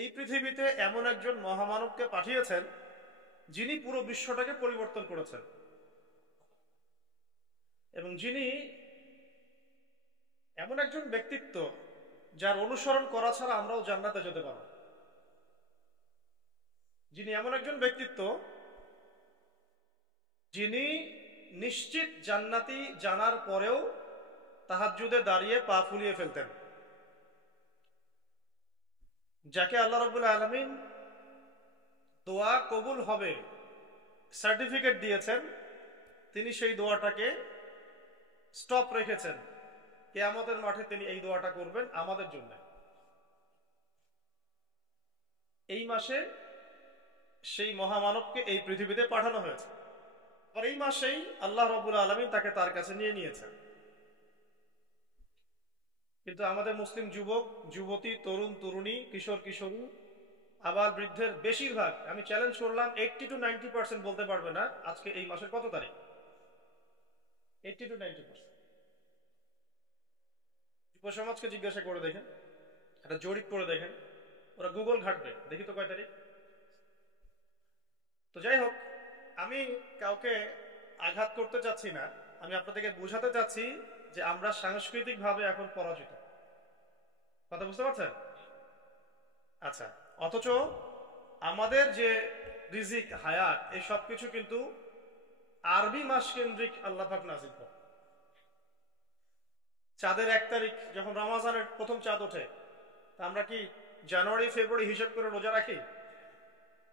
এই পৃথিবীতে এমন একজন মহামানবকে পাঠিয়েছেন যিনি পুরো বিশ্বটাকে পরিবর্তন করেছেন এবং যিনি এমন একজন ব্যক্তিত্ব যার অনুসরণ করা ছাড়া আমরাও জান্নাতে যেতে পারব। যিনি এমন একজন ব্যক্তিত্ব যিনি নিশ্চিত জান্নাতি জানার পরেও তাহাজ্জুদে দাঁড়িয়ে পা ফুলিয়ে ফেলতেন, যাকে আল্লাহ রাব্বুল আলামিন দোয়া কবুল হবে সার্টিফিকেট দিয়েছেন। তিনি সেই দোয়াটাকে স্টপ রেখেছেন, কিয়ামতের মাঠে তিনি এই দোয়াটা করবেন আমাদের জন্য। এই মাসে সেই মহামানবকে এই পৃথিবীতে পাঠানো হয়েছে, আর এই মাসেই আল্লাহ রাব্বুল আলামিন তাকে তার কাছে নিয়ে নিয়েছেন। কিন্তু আমাদের মুসলিম যুবক যুবতী, তরুণ তরুণী, কিশোর কিশোরী, আবার বৃদ্ধের বেশিরভাগ, আমি চ্যালেঞ্জ করলাম 80 to 90% বলতে পারবে না আজকে এই মাসের কত তারিখ। 80 to 90% যুব সমাজকে জিজ্ঞাসা করে দেখেন, একটা জরিপ করে দেখেন, ওরা গুগল ঘাটবে, দেখি তো কয় তারিখ। তো যাই হোক, আমি কাউকে আঘাত করতে চাচ্ছি না, আমি আপনাদেরকে বোঝাতে চাচ্ছি যে আমরা সাংস্কৃতিক ভাবে এখন পরাজিত। কথা বুঝতে পারছেন? আচ্ছা, অথচ আমাদের যে রিজিক, হায়াত, এই সব কিছু কিন্তু আরবি মাস কেন্দ্রিক আল্লাহ পাক নাযিল করেন। চাঁদের 1 তারিখ যখন রমাজানের প্রথম চাঁদ ওঠে, তা আমরা কি জানুয়ারি ফেব্রুয়ারি হিসাব করে রোজা রাখি,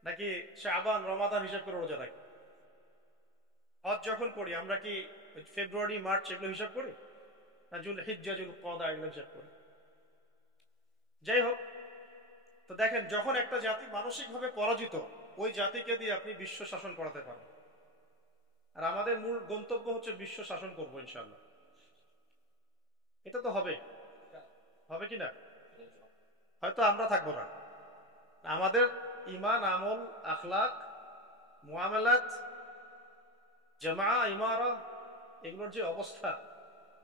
নাকি শাবান রমাদান হিসাব করে রোজা রাখি? হজ যখন করি আমরা কি ফেব্রুয়ারি মার্চ এগুলো হিসাব করি, না যুলহিজ্জা যুলকদা এগুলো হিসাব করি? যাই হোক, তো দেখেন, যখন একটা জাতি মানসিকভাবে পরাজিত, ওই জাতিকে দিয়ে আপনি বিশ্ব শাসন করাতে পারেন। আর আমাদের মূল গন্তব্য হচ্ছে বিশ্ব শাসন করবো ইনশাআল্লাহ। এটা তো হবে, হবে কি না? হয়তো আমরা থাকবো না, আমাদের ইমান, আমল, আখলাক, মুআমালাত, জামা, ইমারা, এগুলোর যে অবস্থা,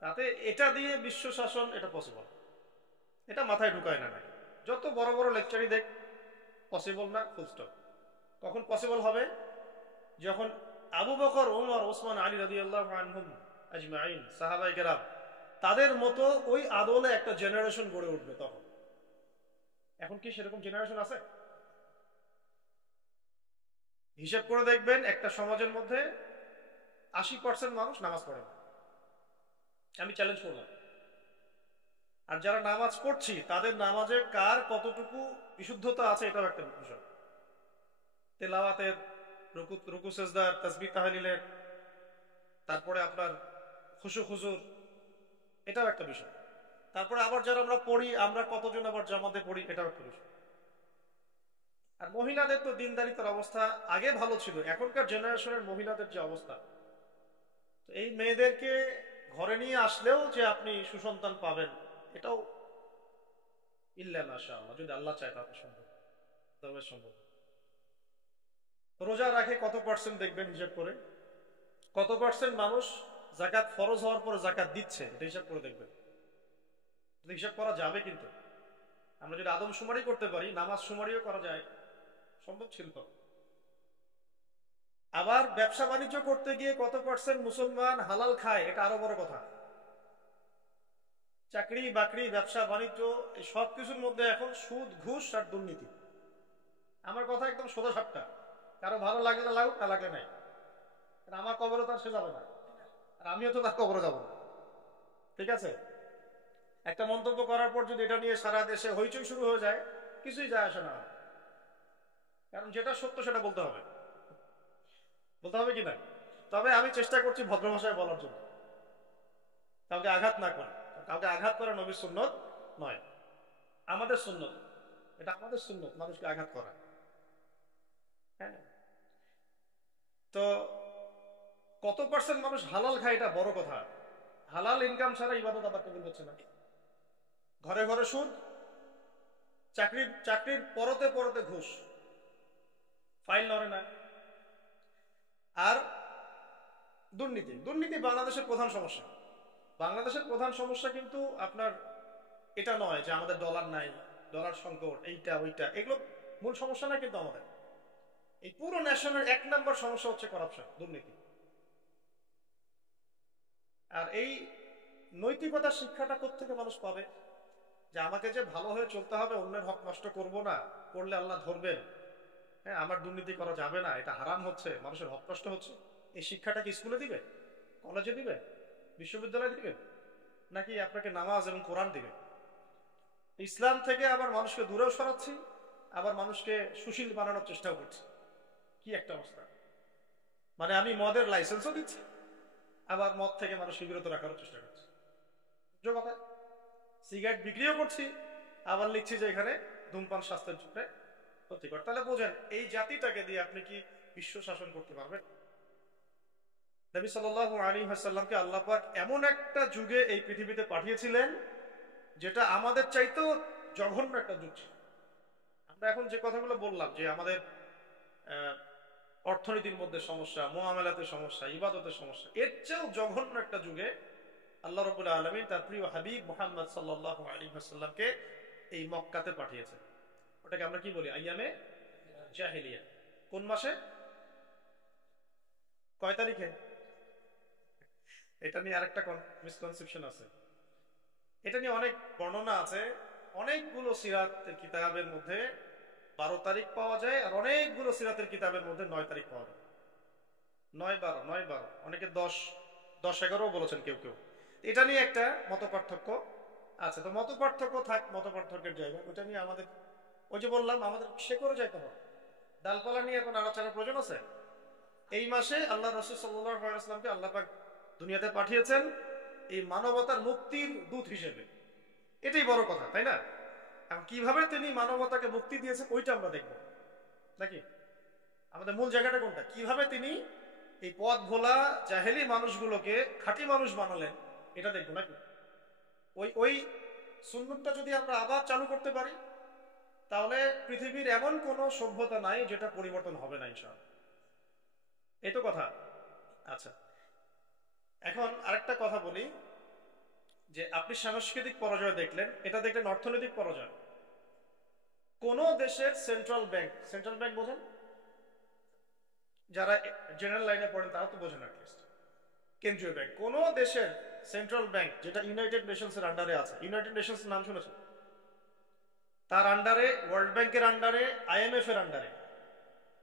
তাতে এটা দিয়ে বিশ্ব শাসন এটা পসিবল। এটা মাথায় ঢুকায় না, যত বড় বড় লেকচারই দেখ, পসিবল না, ফুল স্টপ। কখন পসিবল হবে? যখন আবু বকর, ওমর, ওসমান, আলী রাদিয়াল্লাহু আনহুম আজমাইন, সাহাবায়ে কেরাম, তাদের মতো ওই আদলে একটা জেনারেশন গড়ে উঠবে তখন। এখন কি সেরকম জেনারেশন আছে? হিসাব করে দেখবেন, একটা সমাজের মধ্যে 80% মানুষ নামাজ পড়ে না, আমি চ্যালেঞ্জ করলাম। আর যারা নামাজ পড়ছি তাদের নামাজে কার কতটুকু বিশুদ্ধতা আছে এটাও একটা বিষয়। তেলাওয়াতের, রুকু সেজদার, তাসবিহ তাহলিলের, তারপরে আপনার খুশু খুজুর, এটাও একটা বিষয়। তারপরে আবার যারা আমরা পড়ি, আমরা কতজন আবার জামাতে পড়ি, এটাও একটা বিষয়। আর মহিলাদের তো দিনদারিতার অবস্থা আগে ভালো ছিল, এখনকার জেনারেশনের মহিলাদের যে অবস্থা, তো এই মেয়েদেরকে ঘরে নিয়ে আসলেও যে আপনি সুসন্তান পাবেন, এটাও ইল্লা মাশাআল্লাহ, যদি আল্লাহ চায় তাহলে সম্ভব, তবে সম্ভব। রোজা রাখে কত পার্সেন্ট দেখবেন হিসাব করে, কত পার্সেন্ট মানুষ যাকাত ফরজ হওয়ার পরে যাকাত দিচ্ছে, এটা হিসাব করে দেখবেন। হিসাব করা যাবে, কিন্তু আমরা যদি আদমশুমারি করতে পারি, নামাজ শুমারিও করা যায়, সম্ভব ছিল। আবার ব্যবসা বাণিজ্য করতে গিয়ে কত পার্সেন্ট মুসলমান হালাল খায়, এটা আরো বড় কথা। চাকরি বাকরি, ব্যবসা বাণিজ্য, এই সব কিছুর মধ্যে এখন সুদ, ঘুষ আর দুর্নীতি। আমার কথা একদম সোজা সাপটা, কারো ভালো লাগলে লাগুক, না লাগলে নাই, আমার কবরে তার সে যাবে না, আর আমিও তো তার কবরে যাব না। ঠিক আছে? একটা মন্তব্য করার পর যদি এটা নিয়ে সারা দেশে হইচই শুরু হয়ে যায়, কিছুই যায় আসে না, কারণ যেটা সত্য সেটা বলতে হবে, বলতে হবে কি না? তবে আমি চেষ্টা করছি ভদ্র ভাষায় বলার জন্য, কাউকে আঘাত না করে। কাউকে আঘাত করা নবীর সুন্নত নয়, আমাদের সুন্নত, এটা আমাদের সুন্নত, মানুষকে আঘাত করা। হ্যাঁ, তো কত পার্সেন্ট মানুষ হালাল খায় এটা বড় কথা। হালাল ইনকাম ছাড়া ইবাদত আবার কবুল হচ্ছে না। ঘরে ঘরে সুদ, চাকরির পরতে পরতে ঘুষ, ফাইল নড়ে না। আর দুর্নীতি, দুর্নীতি বাংলাদেশের প্রধান সমস্যা। বাংলাদেশের প্রধান সমস্যা কিন্তু আপনার এটা নয় যে আমাদের ডলার নাই, ডলার সংকট, এইটা ওইটা, এগুলো মূল সমস্যা না, কিন্তু আমাদের এই পুরো ন্যাশনের 1 নম্বর সমস্যা হচ্ছে করাপশন, দুর্নীতি। আর এই নৈতিকতার শিক্ষাটা কোত্থেকে মানুষ পাবে? যে আমাকে যে ভালো হয়ে চলতে হবে, অন্যের হক নষ্ট করব না, করলে আল্লাহ ধরবেন, হ্যাঁ, আমার দুর্নীতি করা যাবে না, এটা হারাম হচ্ছে, মানুষের হক নষ্ট হচ্ছে, এই শিক্ষাটা কি স্কুলে দিবে, কলেজে দিবে, বিশ্ববিদ্যালয়ে দিবে, নাকি আপনাকে নামাজ এবং কোরআন দিবে? ইসলাম থেকে আবার মানুষকে দূরেও সরাচ্ছি, আবার মানুষকে সুশীল বানানোর চেষ্টাও করছি। কি একটা অবস্থা! মানে আমি মদের লাইসেন্সও দিচ্ছি, আবার মদ থেকে মানুষকে বিরত রাখার চেষ্টা করছি। কথা, সিগারেট বিক্রিও করছি, আবার লিখছি যে এখানে ধূমপান স্বাস্থ্যের জন্য ক্ষতিকর। তাহলে বোঝেন, এই জাতিটাকে দিয়ে আপনি কি বিশ্ব শাসন করতে পারবেন? নবী সাল্লাল্লাহু আলাইহি ওয়াসাল্লামকে আল্লাহ পাক এমন একটা যুগে এই পৃথিবীতে পাঠিয়েছিলেন যেটা আমাদের চাইতেও জঘন্য একটা যুগ ছিল। আমরা এখন যে কথাগুলো বললাম, যে আমাদের অর্থনীতির মধ্যে সমস্যা, মুআমালাতে সমস্যা, ইবাদতের সমস্যা, এর চেয়েও জঘন্য একটা যুগে আল্লাহ রাব্বুল আলামিন তার প্রিয় হাবিব মুহাম্মদ সাল্লাল্লাহু আলাইহি ওয়াসাল্লামকে এই মক্কাতে পাঠিয়েছেন। ওটাকে আমরা কি বলি? আইয়ামে জাহেলিয়া। কোন মাসে, কয় তারিখে? এটা নিয়ে আরেকটা মিসকনসেপশন আছে, এটা নিয়ে অনেক বর্ণনা আছে। অনেকগুলো সিরাতের কিতাবের মধ্যে 12 তারিখ পাওয়া যায়, আর অনেকগুলো সিরাতের কিতাবের মধ্যে 9 তারিখ পাওয়া যায়। 9-12, অনেকে 10-11 বলেছেন কেউ কেউ। এটা নিয়ে একটা মত পার্থক্য আছে। তো মত পার্থক্য থাক, মত পার্থক্যের জায়গা, ওটা নিয়ে আমাদের, ওই যে বললাম, আমাদের শেকড়ে যাইতে হবে। ডালপালা নিয়ে এখন আলোচনার প্রয়োজন আছে? এই মাসে আল্লাহ রাসূল সাল্লাল্লাহু আলাইহি ওয়াসাল্লামকে আল্লাহ পাক দুনিয়াতে পাঠিয়েছেন এই মানবতার মুক্তির দূত হিসেবে। এটাই বড় কথা, তাই না? এখন কিভাবে তিনি মানবতাকে মুক্তি দিয়েছেন ওইটা আমরা দেখব, নাকি? আমাদের মূল জায়গাটা কোনটা? কিভাবে তিনি এই পথ ভোলা জাহেলি মানুষগুলোকে খাঁটি মানুষ বানালেন, এটা দেখবো, নাকি? ওই সুন্নতটা যদি আমরা আবার চালু করতে পারি, তাহলে পৃথিবীর এমন কোন সভ্যতা নাই যেটা পরিবর্তন হবে না, ইনশাআল্লাহ। এই তো কথা। আচ্ছা, এখন আরেকটা কথা বলি, যে আপনি সাংস্কৃতিক পরাজয় দেখলেন, এটা দেখলেন অর্থনৈতিক পরাজয়। কোন দেশের সেন্ট্রাল ব্যাংক বোঝেন? যারা জেনারেল লাইনে পড়েন তারা তো বোঝেন অ্যাটলিস্ট। কেন্দ্রীয় ব্যাংক, কোন দেশের সেন্ট্রাল ব্যাংক যেটা ইউনাইটেড নেশনস এর আন্ডারে আছে, ইউনাইটেড নেশনস নাম শুনেছেন? তার আন্ডারে, ওয়ার্ল্ড ব্যাংকের আন্ডারে, আইএমএফ এর আন্ডারে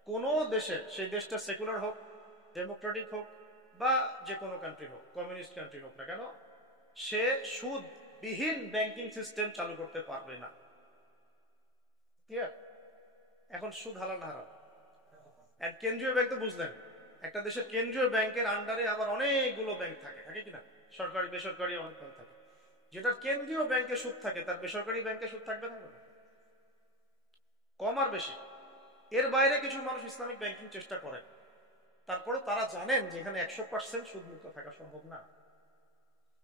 কোন দেশের, সেই দেশটা সেকুলার হোক, ডেমোক্রেটিক হোক, বা যে কোনো কান্ট্রি হোক, কমিউনিস্ট কান্ট্রি হোক না কেন, সে সুদবিহীন ব্যাংকিং সিস্টেম চালু করতে পারবে না। ক্লিয়ার? এখন সুদ হালাল না হারাম? আর কেন্দ্রীয় ব্যাংক তো বুঝলেন, একটা দেশের কেন্দ্রীয় ব্যাংকের আন্ডারে আবার অনেকগুলো ব্যাংক থাকে, থাকে কিনা? সরকারি বেসরকারি অনেক ব্যাংক থাকে। যেটার কেন্দ্রীয় ব্যাংকে সুদ থাকে, তার বেসরকারি ব্যাংকে সুদ থাকবে না? কম আর বেশি। এর বাইরে কিছু মানুষ ইসলামিক ব্যাংকিং চেষ্টা করেন, তারপরে তারা জানেন যে এখানে 100% সুদ মুক্ত থাকা সম্ভব না,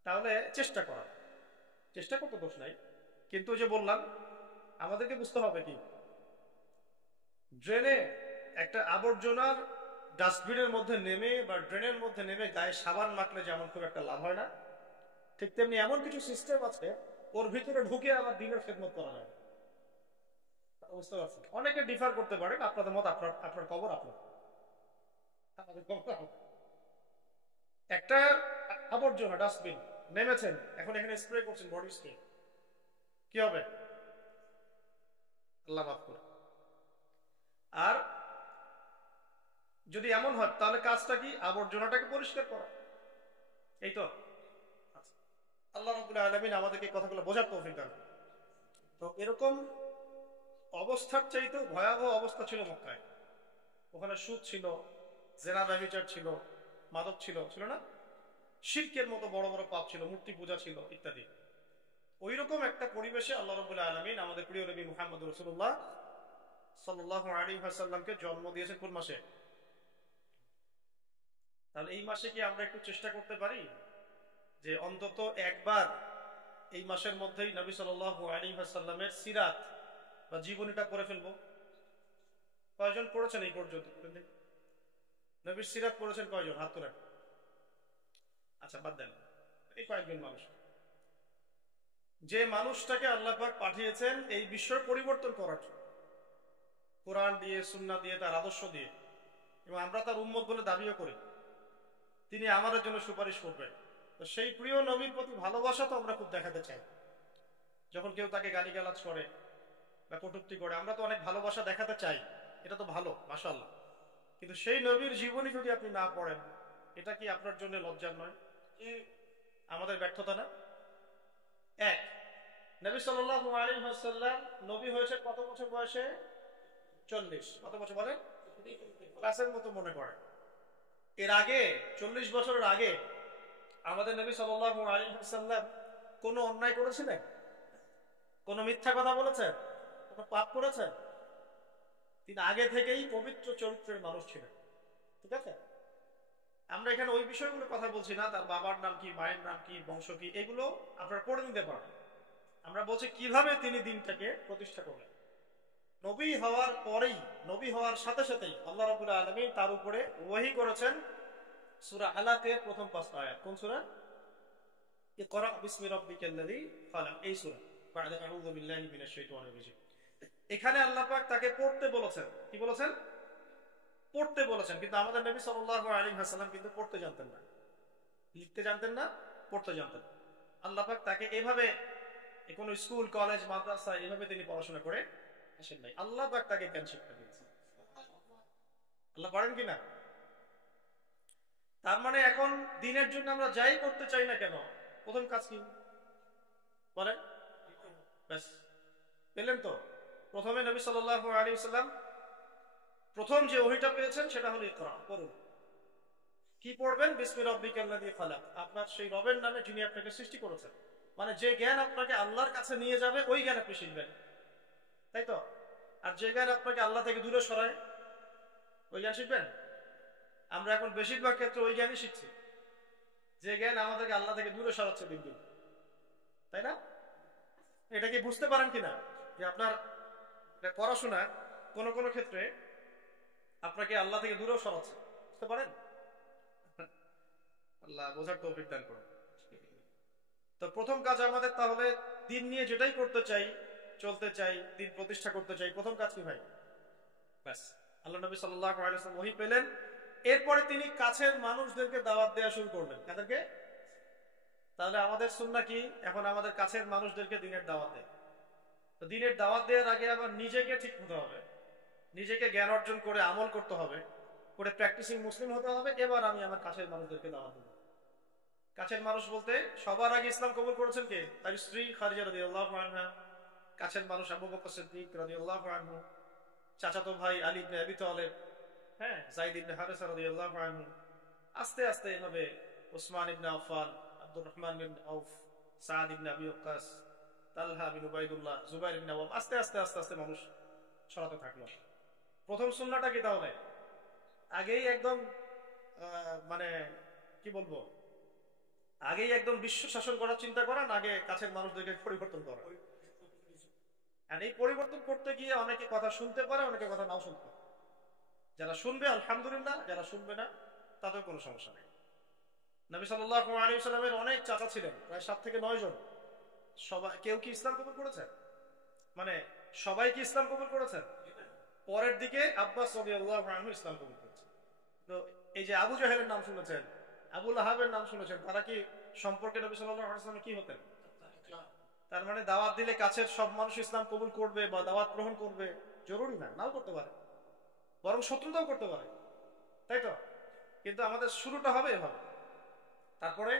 তাহলে চেষ্টা করতে দোষ নাই। কিন্তু যে বললাম, আমাদেরকে বুঝতে হবে কি, ড্রেনে একটা আবর্জনার ডাস্টবিনের মধ্যে নেমে বা ড্রেনের মধ্যে নেমে গায়ে সাবান মাখলে যেমন খুব একটা লাভ হয় না, ঠিক তেমনি এমন কিছু সিস্টেম আছে ওর ভিতরে ঢুকে আবার দিনের খেদমত করা যায়। বুঝতে পারছেন? অনেকে ডিফার করতে পারেন, আপনাদের মত আপনার খবর আপনার। একটা আবর্জনা ডাস্টবিন নেমেছেন, এখন এখানে স্প্রে করছেন বডি স্প্রে, কি হবে? আল্লাহ মাফ করুন। আর যদি এমন হয়, তাহলে কাজটা কি? আবর্জনাটাকে পরিষ্কার করা, এই তো। আচ্ছা, আল্লাহ রাব্বুল আলামিন আমাদেরকে কথাগুলো বোঝার তৌফিক দান। তো এরকম অবস্থার চাইতেও ভয়াবহ অবস্থা ছিল মক্কায়। ওখানে সুদ ছিল, জেনা ব্যভিচার ছিল, মাদক ছিল, ছিল না? শিরকের মতো বড় বড় পাপ ছিল, মূর্তি পূজা ছিল, ইত্যাদি। ওই রকম একটা পরিবেশে আল্লাহ রাব্বুল আলামিন আমাদের প্রিয় নবী মুহাম্মদ রাসূলুল্লাহ সাল্লাল্লাহু আলাইহি ওয়াসাল্লামকে জন্ম দিয়েছেন কোন মাসে? তাহলে এই মাসে কি আমরা একটু চেষ্টা করতে পারি যে অন্তত একবার এই মাসের মধ্যেই নবী সাল্লাল্লাহু আলাইহি ওয়াসাল্লামের সিরাত বা জীবনীটা পড়ে ফেলবো? কয়জন পড়েছেন এই পর্যন্ত? নবীর সিরাত পড়েছেন কয়জন? হাত তোলেন। আচ্ছা, বাদ দেন, এই কয়েকজন মানুষ। যে মানুষটাকে আল্লাহ পাক পাঠিয়েছেন এই বিশ্বের পরিবর্তন করার জন্য, কোরআন দিয়ে, সুন্নাহ দিয়ে, তার আদর্শ দিয়ে, এবং আমরা তার উম্মত বলে দাবিও করি, তিনি আমাদের জন্য সুপারিশ করবেন। তো সেই প্রিয় নবীর প্রতি ভালোবাসা তো আমরা খুব দেখাতে চাই। যখন কেউ তাকে গালিগালাজ করে বা কটূক্তি করে, আমরা তো অনেক ভালোবাসা দেখাতে চাই, এটা তো ভালো, মাশাআল্লাহ। কিন্তু সেই নবীর জীবনী যদি আপনি না পড়েন, এটা কি আপনার জন্য লজ্জার নয়? আমাদের ব্যর্থতা না? এক, নবী সাল্লাল্লাহু আলাইহি ওয়াসাল্লাম নবী হয়েছে কত বছর বয়সে? 40। কত বছর বলেন? ক্লাসের মতো মনে করেন। এর আগে 40 বছরের আগে আমাদের নবী সাল্লাল্লাহু আলাইহি ওয়াসাল্লাম কোনো অন্যায় করেছিলেন? কোনো মিথ্যা কথা বলেছেন? কোনো পাপ করেছেন? তিনি আগে থেকেই পবিত্র চরিত্রের মানুষ ছিলেন। ঠিক আছে? আমরা এখানে ওই বিষয়গুলো কথা বলছি না, তার বাবার নাম কি, মায়ের নাম কি, বংশ কি, এগুলো আপনারা পড়ে নিতে পারেন। আমরা বলছি কিভাবে তিনি দিনটাকে প্রতিষ্ঠা করলেন। নবী হওয়ার পরেই, নবী হওয়ার সাথে সাথেই আল্লাহ রাব্বুল আলামিন তার উপরে ওহী করেছেন সূরা আলাকের প্রথম 5টা আয়াত। কোন সূরা? ইকরা বিসমি রাব্বিকাল্লাযী খালাক, এই সূরা। বা'দা আউযু বিল্লাহি মিনাশ শাইতানির রাজীম। এখানে আল্লাহ পাক তাকে পড়তে বলেছেন। কি বলেছেন? পড়তে বলেছেন। কিন্তু আমাদের নবী সাল্লাল্লাহু আলাইহি ওয়াসাল্লাম কিন্তু পড়তে জানতেন না, লিখতে জানতেন না, পড়তে জানতেন। আল্লাহ পাক তাকে এভাবে কোন স্কুল, কলেজ, মাদ্রাসা এভাবে তিনি পড়াশোনা করে আসেন নাই। আল্লাহ পাক তাকে জ্ঞান শিক্ষা দিয়েছেন। আল্লাহ পারেন কিনা? তার মানে এখন দিনের জন্য আমরা যাই করতে চাই না কেন, প্রথম কাজ কি বলেন? ব্যাস, পেলেন তো? প্রথমে নবী সাল্লাল্লাহু আলাইহি ওয়াসাল্লাম প্রথম যে ওহীটা পেয়েছেন সেটা হলো ইকরা, পড়ুন। কি পড়বেন? বিসমি রাব্বিকাল্লাযী খালাক, আপনার সেই রবের নামে যিনি আপনাকে সৃষ্টি করেছেন। মানে যে জ্ঞান আপনাকে আল্লাহর কাছে নিয়ে যাবে ওই জ্ঞান আপনি শিখবেন, তাই তো? আর যে জ্ঞান আপনাকে আল্লাহ থেকে দূরে সরায় ওই জ্ঞান শিখবেন? আমরা এখন বেশিরভাগ ক্ষেত্রে ওই জ্ঞানই শিখছি যে জ্ঞান আমাদেরকে আল্লাহ থেকে দূরে সরাচ্ছে দিন দিন, তাই না? এটা কি বুঝতে পারেন কিনা যে আপনার পড়াশোনা কোন কোন ক্ষেত্রে আপনাকে আল্লাহ থেকে দূরেও সরাচ্ছে? বুঝতে পারেন? আল্লাহ বোঝার তৌফিক দান করুন। তো প্রথম কাজ আমাদের তাহলে, দিন নিয়ে যেটাই করতে চাই, চলতে চাই, দিন প্রতিষ্ঠা করতে চাই, প্রথম কাজ কি ভাই? ব্যাস, আল্লাহ নবী সাল্লাল্লাহু আলাইহি ওয়াসাল্লাম ওহী পেলেন, এরপরে তিনি কাছের মানুষদেরকে দাওয়াত দেওয়া শুরু করলেন। কাদেরকে? তাহলে আমাদের সুন্নাহ কি? এখন আমাদের কাছের মানুষদেরকে দিনের দাওয়াত দেয়। তো দিনের দাওয়াত দেওয়ার আগে আবার নিজেকে ঠিক হতে হবে, নিজেকে জ্ঞান অর্জন করে আমল করতে হবে, করে প্র্যাকটিসিং মুসলিম হতে হবে। এবার আমি আমার কাছের মানুষদেরকে দাওয়াত দেব। কাছের মানুষ বলতে সবার আগে ইসলাম কবুল করেছেন কে? তার স্ত্রী খাদিজা রাদিয়াল্লাহু আনহা, কাছের মানুষ আবু বকর সিদ্দিক রাদিয়াল্লাহু আনহু, চাচাতো ভাই আলী ইবনে আবি তালেব, হ্যাঁ, যায়েদ ইবনে হারেসা রাদিয়াল্লাহু আনহু, আস্তে আস্তে এভাবে উসমান ইবনে আফফান, আব্দুর রহমান বিন আউফ, সাদ ইবনে আবি ওয়াক্কাস, তালহা বিন উবাইদুল্লাহ, জুবাইর ইবনে আওয়াম, আস্তে আস্তে আস্তে আস্তে মানুষ ছড়াতে থাকলো। প্রথম সুন্নাহটা কি তাহলে? আগেই একদম মানে কি বলবো, আগেই একদম বিশ্ব শাসন করার চিন্তা করা না, আগে কাছের মানুষদেরকে পরিবর্তন করা? আর এই পরিবর্তন করতে গিয়ে অনেকে কথা শুনতে পারে, অনেকে কথা নাও শুনতে পারে। যারা শুনবে আলহামদুলিল্লাহ, যারা শুনবে না তাদের কোনো সমস্যা নেই। নবী সাল্লাল্লাহু আলাইহি ওয়াসাল্লামের অনেক চাচা ছিলেন, প্রায় 7 থেকে 9 জন। সবাই, কেউ কি ইসলাম কবুল করেছেন? মানে সবাই কি ইসলাম কবুল করেছেন? পরের দিকে আব্বাস রাদিয়াল্লাহু আনহু ইসলাম কবুল করেছেন। তো এই যে আবু জাহেলের নাম শুনেছেন, আবু লাহাবের নাম শুনেছেন, তারা কি সম্পর্কে নবী সাল্লাল্লাহু আলাইহি ওয়াসাল্লাম কি হতেন? তার মানে দাওয়াত দিলে কাছের সব মানুষ ইসলাম কবুল করবে বা দাওয়াত গ্রহণ করবে জরুরি না, নাও করতে পারে, বরং শত্রুতাও করতে পারে, তাই তো? কিন্তু আমাদের শুরুটা হবে এভাবে। তারপরে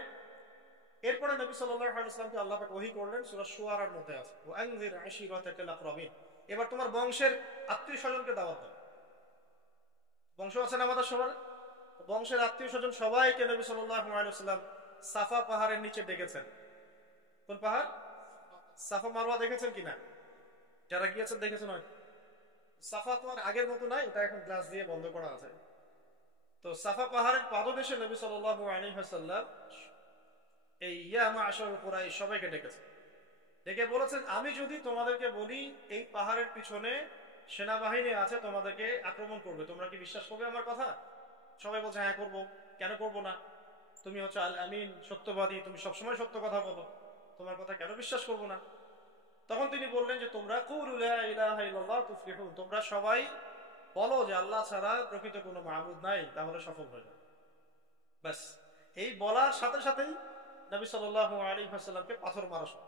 এরপরে নবী সাল্লাল্লাহু আলাইহি ওয়াসাল্লামকে আল্লাহ পাক ওহী করলেন, সূরা শুআরার মধ্যে আছে, ওয়া আনজির আশিরাতাকাল আকরাবিন। এবার তোমার বংশের আত্মীয়-স্বজনকে দাওয়াত দাও। বংশ আছে না আমাদের সবার? বংশের আত্মীয়-স্বজন সবাইকে নবী সাল্লাল্লাহু আলাইহি ওয়াসাল্লাম সাফা পাহাড়ের নিচে ডেকেছেন। কোন পাহাড়? সাফা মারওয়া দেখেছেন কিনা? যারা গিয়েছেন দেখেছেন হয়তো। সাফা তো আর আগের মতো নাই, এটা এখন গ্লাস দিয়ে বন্ধ করা আছে। তো সাফা পাহাড়ের পাদদেশে নবী সাল্লাল্লাহু আলাইহি ওয়াসাল্লাম এই ইয়া মা'শারাল কুরাইশ সবাইকে ডেকেছেন। ডেকে বলেছেন, আমি যদি তোমাদেরকে বলি এই পাহাড়ের পিছনে সেনাবাহিনী আছে, তোমাদেরকে আক্রমণ করবে, তোমরা কি বিশ্বাস করবে আমার কথা? সবাই বলছে হ্যাঁ করবো, কেন করবো না? তুমি হচ্ছে আল আমিন, সত্যবাদী, তুমি সবসময় সত্য কথা বলো, তোমার কথা কেন বিশ্বাস করবো না? তখন তিনি বললেন যে তোমরা কুলু লা ইলাহা ইল্লাল্লাহ তুফলিহুন, তোমরা সবাই বলো যে আল্লাহ ছাড়া প্রকৃত কোনো মাবুদ নাই, তাহলে সফল হয়ে যাবে। ব্যাস, এই বলার সাথে সাথেই নবী সাল্লাল্লাহু আলাইহি ওয়াসাল্লামকে পাথর মারা শুরু।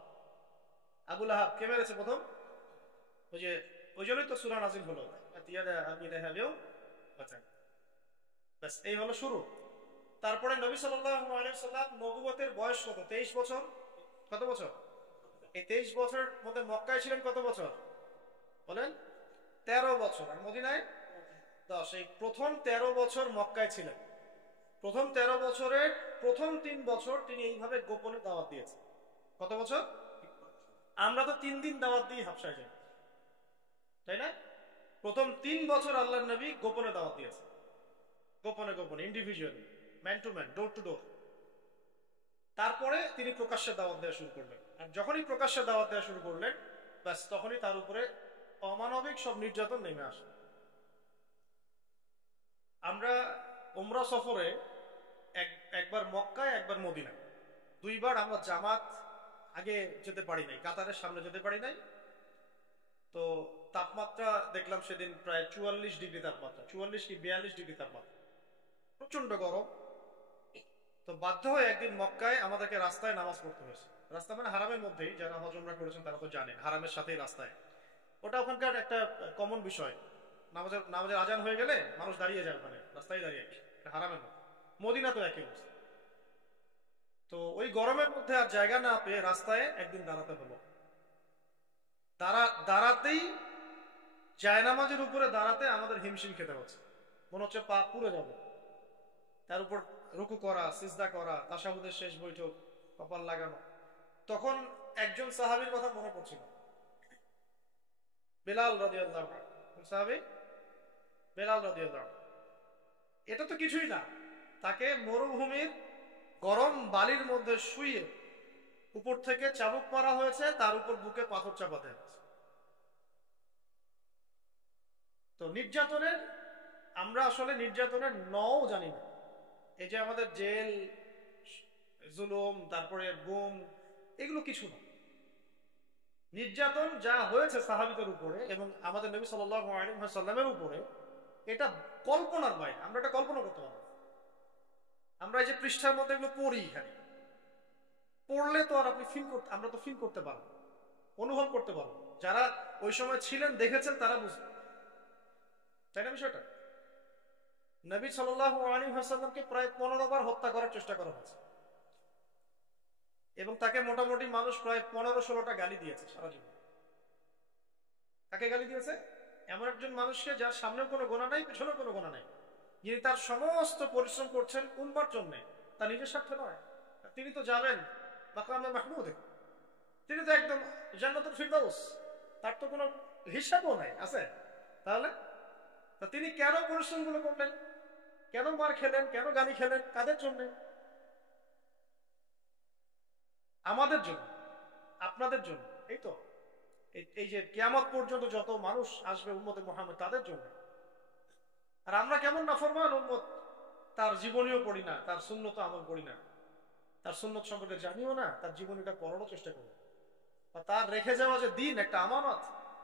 আবু লাহাব কে মেরেছে প্রথম? ওই জন্যই তো সূরা নাযিল হলো, আতিয়াদা আবি লাহাবেও বাঁচান। ব্যাস, এই হলো শুরু। তারপরে নবী সাল্লাল্লাহু আলাইহি ওয়াসাল্লাম নবুয়তের বয়স কত? 23 বছর। কত বছর? এই 23 বছরের মধ্যে মক্কায় ছিলেন কত বছর বলেন? 13 বছর। আর মদিনায় 10। এই প্রথম 13 বছর মক্কায় ছিলেন। প্রথম 13 বছরের প্রথম 3 বছর তিনি এইভাবে গোপনে দাওয়াত দিয়েছেন। কত বছর? আমরা তো 3 দিন দাওয়াত দিই হাবশায় যাই, তাই না? প্রথম 3 বছর আল্লাহর নবী গোপনে দাওয়াত দিয়েছেন, গোপনে গোপনে, individually, man to man, door to door. তারপরে তিনি প্রকাশ্যে দাওয়াত দেওয়া শুরু করলেন। আর যখনই প্রকাশ্যে দাওয়াত দেওয়া শুরু করলেন, ব্যাস তখনই তার উপরে অমানবিক সব নির্যাতন নেমে আসে। আমরা উমরা সফরে একবার মক্কায়, একবার মদিনায়, 2 বার আমরা জামাত আগে যেতে পারি নাই, কাতারের সামনে যেতে পারি নাই। তো তাপমাত্রা দেখলাম সেদিন প্রায় 44 ডিগ্রি তাপমাত্রা, 44 কি 42 ডিগ্রি তাপমাত্রা, প্রচন্ড গরম। তো বাধ্য হয়ে একদিন মক্কায় আমাদেরকে রাস্তায় নামাজ পড়তে হয়েছে। রাস্তা মানে হারামের মধ্যেই, যারা হজ উমরা করেছেন তারা তো জানেন, হারামের সাথেই রাস্তায়। ওটা ওখানকার একটা কমন বিষয়। নামাজের আজান হয়ে গেলে মানুষ দাঁড়িয়ে যায়, ওখানে রাস্তায় দাঁড়িয়ে, হারামের মধ্যে। মদিনা তো একই অবস্থা। তো ওই গরমের মধ্যে আর জায়গা না পেয়ে রাস্তায় একদিন দাঁড়াতে হলো। দাঁড়াতেই, জায়নামাজের উপরে দাঁড়াতে আমাদের হিমশিম খেতে হচ্ছে, মনে হচ্ছে পা পুড়ে যাবে। তার উপর রুকু করা, সিজদা করা, তাশাহুদের শেষ বৈঠক, কপাল লাগানো। তখন একজন সাহাবীর কথা মনে পড়ছিল, বেলাল রাদিয়াল্লাহু আনহু। সাহাবী বেলাল রাদিয়াল্লাহু আনহু। এটা তো কিছুই না, তাকে মরুভূমির গরম বালির মধ্যে শুইয়ে উপর থেকে চাবুক মারা হয়েছে, তার উপর বুকে পাথর চাপাতে হয়েছে। তো নির্যাতনের, আমরা আসলে নির্যাতনের নও জানি না। এই যে আমাদের জেল, জুলুম, তারপরে গুম, এগুলো কিছু না। নির্যাতন যা হয়েছে সাহাবীদের উপরে এবং আমাদের নবী সাল্লাল্লাহু আলাইহি ওয়াসাল্লামের উপরে, এটা কল্পনার বাইরে। আমরা এটা কল্পনা করতে পারবো। আমরা এই যে পৃষ্ঠার মধ্যে এগুলো পড়ি, এখানে পড়লে তো আর আপনি আমরা তো ফিল করতে পারবো, অনুভব করতে পারবো। যারা ওই সময় ছিলেন, দেখেছেন, তারা বুঝবেন, তাই না বিষয়টা? নবী সাল্লাল্লাহু আলাইহি ওয়াসাল্লামকে প্রায় 15 বার হত্যা করার চেষ্টা করা হয়েছে এবং তাকে মোটামুটি মানুষ প্রায় 15-16টা গালি দিয়েছে সারা জীবন। কাকে গালি দিয়েছে? এমন একজন মানুষকে যার সামনেও কোনো গোনা নাই, পেছনেও কোনো গোনা নাই, যিনি তার সমস্ত পরিশ্রম করছেন উম্মার জন্য, তার নিজের স্বার্থে নয়। তিনি তো যাবেন মাকামে মাহমুদে, তিনি তো একদম জান্নাতুল ফিরদাউস, তার তো কোনো হিসাবও নাই, আছে? তাহলে তিনি কেন পরিশ্রমগুলো করলেন? কেন মার খেলেন? কেন গালি খেলেন? কাদের জন্য? আমাদের জন্য, আপনাদের জন্য। এই তো, এই যে কিয়ামত পর্যন্ত যত মানুষ আসবে উম্মতে মুহাম্মদ, তাদের জন্য। আর আমরা কেমন নাফরমান উম্মত, তার জীবনীও পড়ি না, তার সুন্নত আমল করি না, তার সুন্নত সম্পর্কে জানিও না, তার জীবনীটা পড়ানোর চেষ্টা করি, বা তার রেখে যাওয়া যে দিন, একটা আমানত,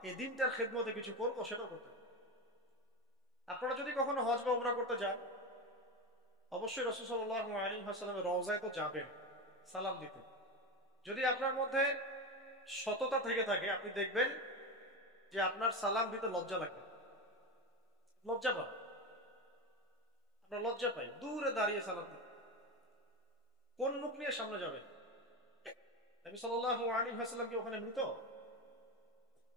এই দিনটার খেদমতে কিছু করবো, সেটাও করতে। আপনারা যদি কখনো হজ বা উমরা করতে যান, অবশ্যই রাসূল সাল্লাল্লাহু আলাইহি ওয়াসাল্লামের রওজায় তো যাবেন সালাম দিতে। যদি আপনার মধ্যে সততা থেকে থাকে, আপনি দেখবেন যে আপনার সালাম দিতে লজ্জা লাগবে, লজ্জা পাবেন। আমরা লজ্জা পাই দূরে দাঁড়িয়ে সালাম দিতে। কোন মুখ নিয়ে সামনে যাবেন? নবী সাল্লাল্লাহু আলাইহি ওয়াসাল্লাম কি ওখানে মৃত?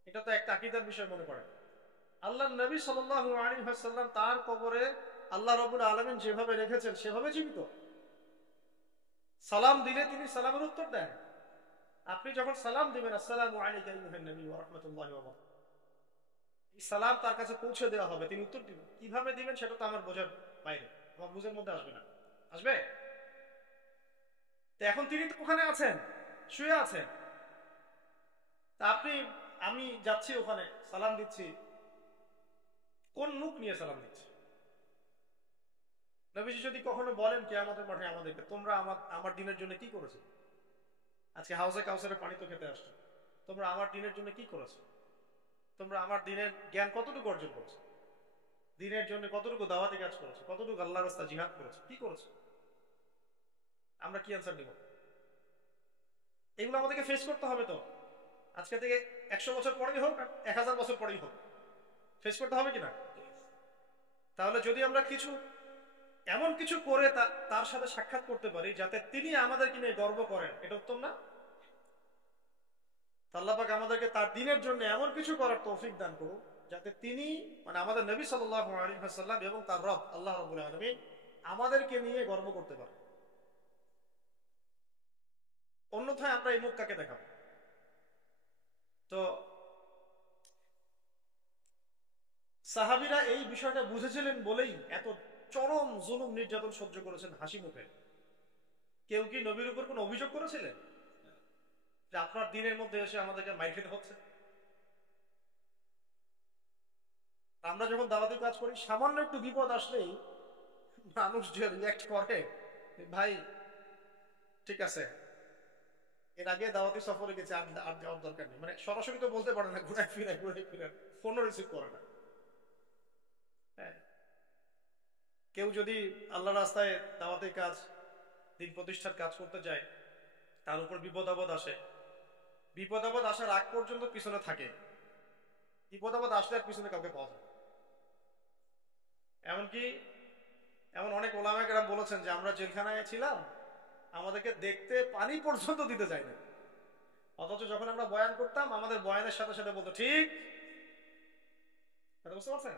এটা তো একটা আকীদার বিষয় মনে করেন। আল্লাহর নবী সাল্লাল্লাহু আলাইহি ওয়াসাল্লাম তার কবরে আল্লাহ রাব্বুল আলামিন যেভাবে রেখেছেন সেভাবে জীবিত। সালাম দিলে তিনি সালামের উত্তর দেন। আপনি যখন সালাম দিবেন, আসসালামু আলাইকা আইয়ুহান নবী ওয়া রাহমাতুল্লাহি ওয়া বারাকাতুহু, এই সালাম তার কাছে পৌঁছে দেওয়া হবে, তিনি উত্তর দিবেন। কিভাবে দিবেন সেটা তো আমার বোঝার বাইরে, আমার বুঝের মধ্যে আসবে না। আসবে? তো এখন তিনি তো ওখানে আছেন, শুয়ে আছেন। তা আমি যাচ্ছি ওখানে, সালাম দিচ্ছি, কোন মুখ নিয়ে সালাম দিচ্ছি? নবীজি যদি কখনো বলেন কিয়ামতের মাঠে আমাদেরকে, তোমরা আমার দিনের জন্য কি করেছো? আজকে হাউসে কাউসারের পানি তো খেতে আসছো, তোমরা আমার দিনের জন্য কি করেছো? তোমরা আমার দিনের জ্ঞান কতটুকু অর্জন করেছো? দিনের জন্য কতটুকু দাওয়াতি কাজ করেছো? কতটুকু আল্লাহর রাস্তায় জিহাদ করেছো? কি করেছো? আমরা কি অ্যান্সার দিব? এগুলো আমাদেরকে ফেস করতে হবে তো। আজকে থেকে 100 বছর পরেই হোক আর 1000 বছর পরেই হোক, ফেস করতে হবে কিনা? তাহলে যদি আমরা কিছু এমন কিছু করে তার সাথে সাক্ষাৎ করতে পারি যাতে তিনি আমাদেরকে নিয়ে গর্ব করেন, এটা উত্তম না? আল্লাহ পাক আমাদেরকে তার দিনের জন্য এমন কিছু করার তৌফিক দান করুন যাতে তিনি, মানে আমাদের নবী সাল্লাল্লাহু আলাইহি ওয়াসাল্লাম এবং তার রব আল্লাহ রাব্বুল আলামিন আমাদেরকে নিয়ে গর্ব করতে পারে। অন্যথায় আমরা এই মুখ কাকে দেখাবো? তো সাহাবীরা এই বিষয়টা বুঝেছিলেন বলেই এত চরম জুলুম নির্যাতন সহ্য করেছেন হাসি মুখে। কেউ কি নবীর উপর কোনো অভিযোগ করেছিলেন যে আপনার দিনের মধ্যে এসে আমাদেরকে মাইর খেতে হচ্ছে? আমরা যখন দাওয়াতি কাজ করি, সামান্য একটু বিপদ আসলেই মানুষ যে রিয়াক্ট করে, ভাই ঠিক আছে, এর আগে দাওয়াতি সফরে গেছে, আর যাওয়ার দরকার নেই, মানে সরাসরি তো বলতে পারে না, ঘুরে ফিরে ফোনও রিসিভ করে না। হ্যাঁ, কেউ যদি আল্লাহ রাস্তায় দাওয়াতি কাজ, দিন প্রতিষ্ঠার কাজ করতে যায়, তার উপর বিপদ আপদ আসে, বিপদ আপদ আসার আগ পর্যন্ত পিছনে থাকে, বিপদ আপদ আসলে আর পিছনে কাউকে পাওয়া যায়। এমনকি এমন অনেক ওলামায়ে কেরাম বলেছেন যে আমরা জেলখানায় ছিলাম, আমাদেরকে দেখতে পানি পর্যন্ত দিতে যায় না, অথচ যখন আমরা বয়ান করতাম আমাদের বয়ানের সাথে সাথে বলতো ঠিক। বুঝতে পারছেন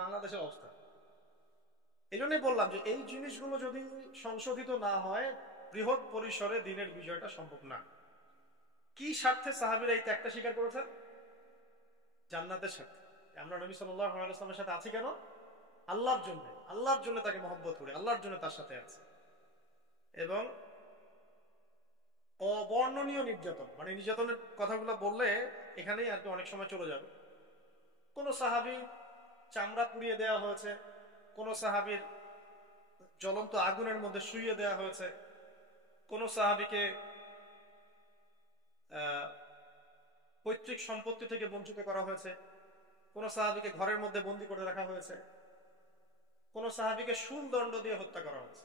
বাংলাদেশের অবস্থা? এই জন্যই বললাম যে এই জিনিসগুলো যদি সংশোধিত না হয়, বৃহৎ পরিসরে দিনের বিজয়টা সম্ভব না। কি স্বার্থে সাহাবীরা এই ত্যাগটা স্বীকার করেছেন? জান্নাতের স্বার্থে। আমরা নবী সাল্লাল্লাহু আলাইহি ওয়াসাল্লামের সাথে আছি কেন? আল্লাহর জন্য, আল্লাহর জন্য তাকে মহব্বত করি, আল্লাহর জন্য তার সাথে আছে। এবং অবর্ণনীয় নির্যাতন, মানে নির্যাতনের কথাগুলো বললে এখানেই আর কি অনেক সময় চলে যাবে। কোন সাহাবী চামড়া পুড়িয়ে দেওয়া হয়েছে, কোন সাহাবীর জ্বলন্ত আগুনের মধ্যে শুইয়ে দেওয়া হয়েছে, কোন সাহাবীকে পৈতৃক সম্পত্তি থেকে বঞ্চিত করা হয়েছে, কোন সাহাবীকে ঘরের মধ্যে বন্দী করে রাখা হয়েছে, কোন সাহাবীকে শুল দণ্ড দিয়ে হত্যা করা হয়েছে।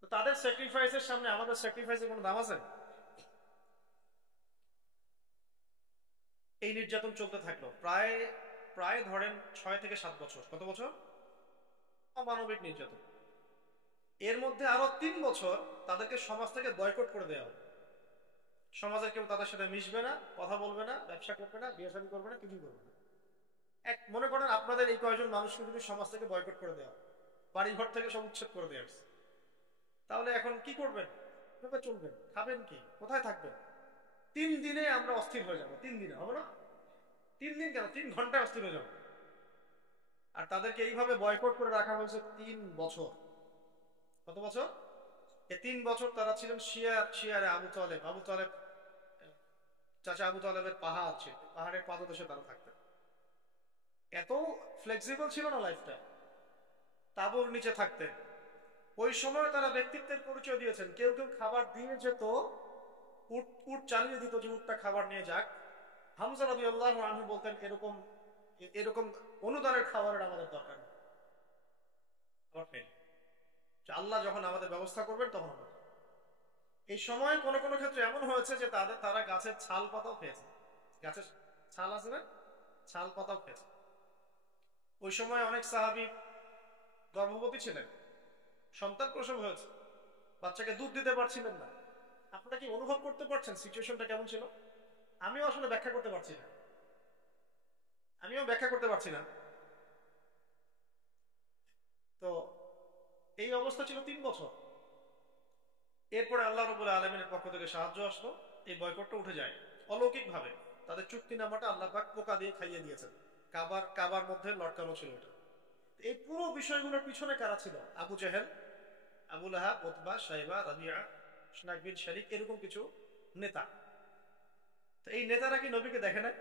তো তাদের স্যাক্রিফাইসের সামনে আমাদের স্যাক্রিফাইসের কোনো দাম আছে? এই নির্যাতন চলতে থাকলো প্রায় প্রায় ধরেন 6 থেকে 7 বছর। কত বছর? অমানবিক নির্যাতন। এর মধ্যে আরো 3 বছর তাদেরকে সমাজ থেকে বয়কট করে দেওয়া হবে। সমাজের কেউ তাদের সাথে মিশবে না, কথা বলবে না, ব্যবসা করবে না, বিয়ে শাদী করবে না, কিছু করবে না। মনে করেন আপনাদের এই কয়েকজন মানুষকে যদি সমাজ থেকে বয়কট করে দেওয়া, বাড়ি ঘর থেকে সব উচ্ছেদ করে দেওয়া হচ্ছে, তাহলে এখন কি করবেন? কিভাবে চলবেন? খাবেন কি? কোথায় থাকবেন? 3 দিনে আমরা অস্থির হয়ে যাবো। 3 দিনে হবে না? 3 দিন কেন, 3 ঘন্টায় অস্থির হয়ে যাবো। আর তাদেরকে এইভাবে বয়কট করে রাখা হয়েছে 3 বছর। কত বছর? এই 3 বছর তারা ছিলেন শিয়ারে আবু তালেব। আবু তালেব, চাচা আবু তালেবের পাহাড় ছিল, পাহাড়ের পাদদেশে তারা থাকতেন। এত ফ্লেক্সিবল ছিল না লাইফটা, তাঁবুর নিচে থাকতেন। ওই সময় তারা ব্যক্তিত্বের পরিচয় দিয়েছেন। কেউ কেউ খাবার দিয়ে যেত, উট উট চালিয়ে দিত যে উটটা খাবার নিয়ে যাক। হামজা রাদিয়াল্লাহু আনহু বলতেন এরকম এরকম অনুদানের খাবারের আমাদের দরকার নেই, আল্লাহ যখন আমাদের ব্যবস্থা করবেন তখন হবে। এই সময় কোন কোন ক্ষেত্রে এমন হয়েছে যে তারা গাছের ছাল পাতাও খেয়েছে। গাছের ছাল আছে না, ছাল পাতাও খেয়েছে। ওই সময় অনেক সাহাবী গর্ভবতী ছিলেন, সন্তান প্রসব হয়েছে, বাচ্চাকে দুধ দিতে পারছিলেন না। আপনারা কি অনুভব করতে পারছেন সিচুয়েশনটা কেমন ছিল? আমিও আসলে ব্যাখ্যা করতে পারছি না, তো এই অবস্থা ছিল 3 বছর। এরপরে আল্লাহ রাব্বুল আলামিনের পক্ষ থেকে সাহায্য আসলো, এই বয়কটটা উঠে যায় অলৌকিক ভাবে। তাদের চুক্তিনামাটা আল্লাহ পাক পোকা দিয়ে খাইয়ে দিয়েছেন, কাবার মধ্যে লটকানো ছিল এটা। এই পুরো বিষয়গুলোর পিছনে কারা ছিল? আবু জেহেল, আবু লাহাব, উতবা, শাইবা, রাবিয়া, সুনাক বিন শারিক, এরকম কিছু নেতা। তো এই নেতারা কি নবীকে দেখে নাই?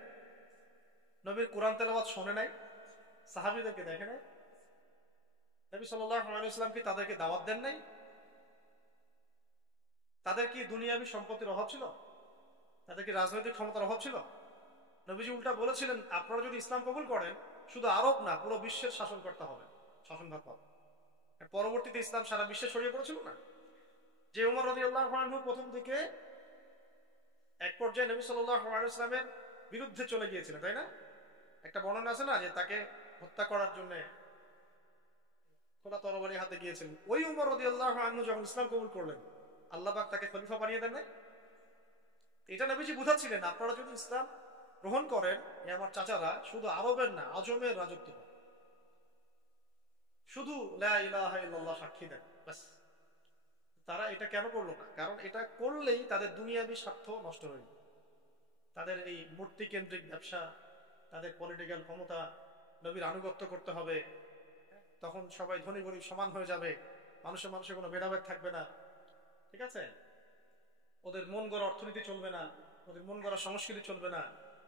নবীর কোরআন তেলাওয়াত শোনে নাই? সাহাবীদেরকে দেখে নাই? নবী সাল্লাল্লাহু আলাইহি ওয়াসাল্লাম কি তাদেরকে দাওয়াত দেন নাই? তাদের কি দুনিয়াবি সম্পত্তির অভাব ছিল? তাদের কি রাজনৈতিক ক্ষমতার অভাব ছিল? নবীজি উল্টা বলেছিলেন, আপনারা যদি ইসলাম কবুল করেন, শুধু আরব না, পুরো বিশ্বের শাসন করতে হবে, শাসনভার পাবে। পরবর্তীতে ইসলাম সারা বিশ্বে ছড়িয়ে পড়েছিল না? যে উমর রাদিয়াল্লাহু আনহু প্রথম দিকে এক পর্যায়ে নবী সাল্লাল্লাহু আলাইহি ওয়াসাল্লামের বিরুদ্ধে চলে গিয়েছিলেন, তাই না? একটা বর্ণনা আছে না, যে তাকে হত্যা করার জন্য খোলা তরবারি হাতে গিয়েছিলেন। ওই উমর রাদিয়াল্লাহু আনহু যখন ইসলাম কবুল করলেন, আল্লাহ পাক তাকে খলিফা বানিয়ে দেন নাই? এটা নবীজি বুঝাচ্ছিলেন, আপনারা যদি ইসলাম গ্রহণ করেন, আমার চাচারা শুধু আরবের না, আজমের রাজত্ব পাবে। শুধু লা ইলাহা ইল্লাল্লাহ সাক্ষী দেন, ব্যাস। তারা এটা কেন করলো না? কারণ এটা করলেই তাদের দুনিয়াবি স্বার্থ নষ্ট হয়ে যাবে। তাদের এই মূর্তি কেন্দ্রিক ব্যবসা, তাদের পলিটিক্যাল ক্ষমতা, নবীর আনুগত্য করতে হবে, তখন সবাই ধনী গরিব সমান হয়ে যাবে, মানুষের মানুষের কোনো ভেদাভেদ থাকবে না, ঠিক আছে? ওদের মন গড়া অর্থনীতি চলবে না, ওদের মন গড়া সংস্কৃতি চলবে না,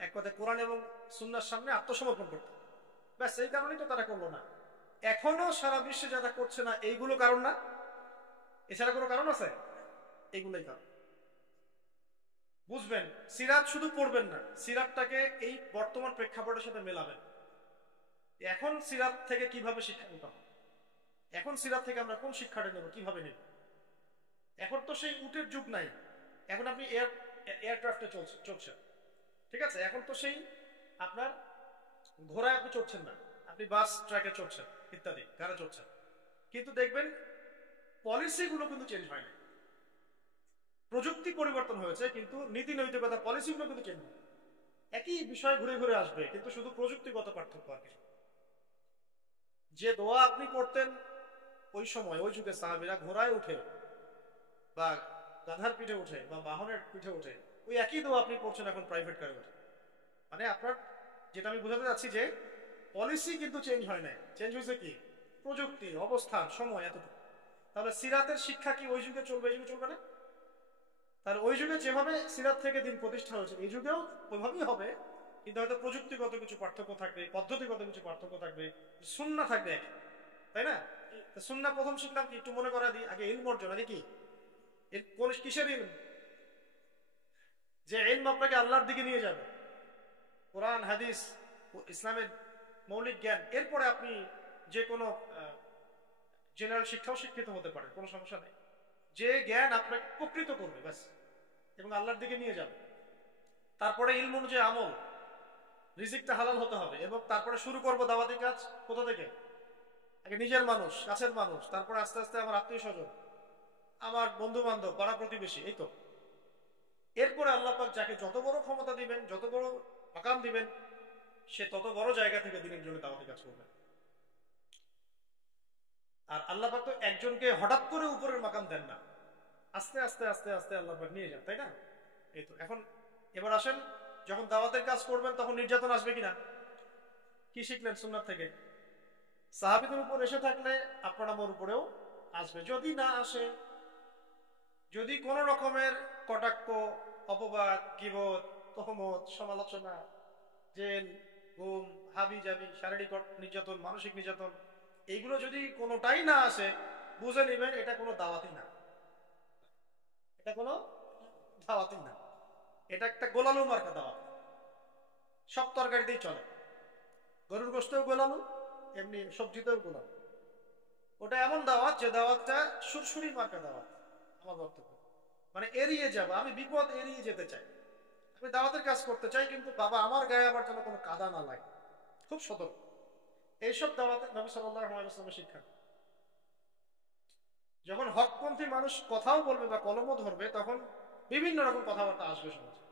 এক কথায় কোরআন এবং সুন্নাহর সামনে আত্মসমর্পণ করতে। ব্যাস, এই কারণেই তো তারা করলো না। এখনো সারা বিশ্বে যারা করছে না, এইগুলো কারণ না? এছাড়া কোনো কারণ আছে? এইগুলোই কারণ। বুঝবেন, সিরাত শুধু পড়বেন না, সিরাতটাকে এই বর্তমান প্রেক্ষাপটের সাথে মেলাবেন। এখন সিরাত থেকে কিভাবে শিক্ষা নিতে হবে, এখন সিরাত থেকে আমরা কোন শিক্ষাটা নেব, কিভাবে নেব? এখন তো সেই উটের যুগ নাই, এখন আপনি এয়ারক্রাফটে চলছেন, ঠিক আছে? এখন তো সেই আপনার ঘোড়ায় আপনি চড়ছেন না, আপনি বাস ট্রাকে চড়ছেন, ইত্যাদি গাড়ি চড়ছেন। কিন্তু দেখবেন পলিসিগুলো কিন্তু চেঞ্জ হয় না। প্রযুক্তি পরিবর্তন হয়েছে, কিন্তু নীতি নৈতিকতা, পলিসিগুলো কিন্তু চেঞ্জ হয়। একই বিষয় ঘুরে ঘুরে আসবে, কিন্তু শুধু প্রযুক্তিগত পার্থক্য আর কিছু। যে দোয়া আপনি করতেন ওই সময়, ওই যুগে সাহাবীরা ঘোড়ায় উঠে বা গাধার পিঠে উঠে বা বাহনের পিঠে উঠে, ওই একই দোয়া আপনি করছেন এখন প্রাইভেট কারে উঠে। মানে আপনার, যেটা আমি বোঝাতে চাচ্ছি, যে পলিসি কিন্তু চেঞ্জ হয় না, চেঞ্জ হয়েছে কি প্রযুক্তি, অবস্থান, সময়, এতটুকু। তাহলে সিরাতের শিক্ষা কি ওই যুগে চলবে, এই যুগে চলবে না? তাহলে ওই যুগে যেভাবে সিরাত থেকে দিন প্রতিষ্ঠা হয়েছে, এই যুগেও ওইভাবেই হবে, কিন্তু হয়তো প্রযুক্তিগত কিছু পার্থক্য থাকবে, পদ্ধতিগত কিছু পার্থক্য থাকবে, সুন্নাহ থাকবে এক, তাই না? সুন্নাহ প্রথম শিখলাম কি, একটু মনে করা দিই, আগে ইলম অর্জন। আগে কি কোন কিসের ইলম? যে ইলম আপনাকে আল্লাহর দিকে নিয়ে যাবে, কোরআন হাদিস ইসলামের মৌলিক জ্ঞান। এরপরে আপনি যে কোনো জেনারেল শিক্ষাও শিক্ষিত হতে পারেন, কোনো সমস্যা নেই। যে জ্ঞান আপনাকে উপকৃত করবে ব্যাস, এবং আল্লাহর দিকে নিয়ে যাবে। তারপরে ইলম অনুযায়ী আমল, রিজিকটা হালাল হতে হবে, এবং তারপরে শুরু করবো দাওয়াতি কাজ। কোথা থেকে? আগে নিজের মানুষ, কাছের মানুষ, তারপরে আস্তে আস্তে আমার আত্মীয় স্বজন, আমার বন্ধু বান্ধব, পাড়া প্রতিবেশী, এই তো। এরপরে আল্লাহ পাক যাকে যত বড় ক্ষমতা দিবেন, যত বড় মাকাম দিবেন, সে তত বড় জায়গা থেকে দিনের জন্য দাওয়াতি কাজ করবে। আর আল্লাহ পাক তো একজনকে হঠাৎ করে উপরের মাকাম দেন না, আস্তে আস্তে আস্তে আস্তে আল্লাহ পাক নিয়ে যান, তাই না? এই তো। এখন এবার আসেন, যখন দাওয়াতের কাজ করবেন তখন নির্যাতন আসবে কিনা? কি শিখলেন সুন্নাত থেকে? সাহাবীদের উপর এসে থাকলে আপনার আমার উপরেও আসবে। যদি না আসে, যদি কোন রকমের কটাক্ষ, অপবাদ, গীবত, তহমত, সমালোচনা, জেল, গুম, হাবি জাবি, শারীরিক নির্যাতন, মানসিক নির্যাতন, এইগুলো যদি কোনোটাই না আসে, বুঝে নেবেন এটা কোনো দাওয়াতি না, এটা কোনো দাওয়াতি না, এটা একটা গোলালু মার্কা দাওয়াত। সব তরকারিতেই চলে, গরুর গোশতেও গোলালু, এমনি সবজিতেও গোলালু। ওটা এমন দাওয়াত, যে দাওয়াতটা সুরসুরি মার্কা দাওয়াত। আমার বক্তব্য মানে এড়িয়ে যাব, আমি বিপদ এড়িয়ে যেতে চাই। আমি দাওয়াতের কাজ করতে চাই, কিন্তু বাবা আমার গায়ে আবার যেন কোনো কাদা না লাগে, খুব সতর্ক। এইসব দাওয়াতে নবী সাল্লাল্লাহু আলাইহি ওয়াসাল্লামের শিক্ষা। যখন হকপন্থী মানুষ কথাও বলবে বা কলমও ধরবে, তখন বিভিন্ন রকম কথাবার্তা আসবে সমাজে।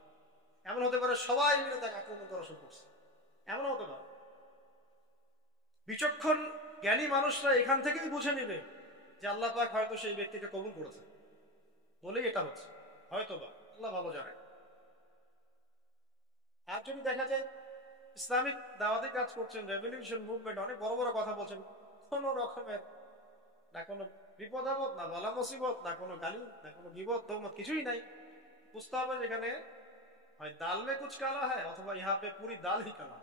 এমন হতে পারে সবাই মিলে তাকে আক্রমণ করা শুরু করছে, এমন হতে পারে। বিচক্ষণ জ্ঞানী মানুষরা এখান থেকেই বুঝে নেবে যে আল্লাহ পাক হয়তো সেই ব্যক্তিকে কবুল করেছে, বলেই এটা হচ্ছে, হয়তো বা, আল্লাহ ভালো জানে। আর যদি দেখা যায় ইসলামিক দাওয়াতি কাজ করছেন, রেভলিউশন মুভমেন্ট, অনেক বড় বড় কথা বলছেন, কোন রকমের না কোনো বিপদ আপদ, না বালা মুসিবত, না কোনো গালি, না কোনো বিপদ তহমত, কিছুই নাই। বুঝতে হবে যেখানে হয় দাল মে কুছ কালা হয়, অথবা ইহা পে পুরি দাল হি কালা।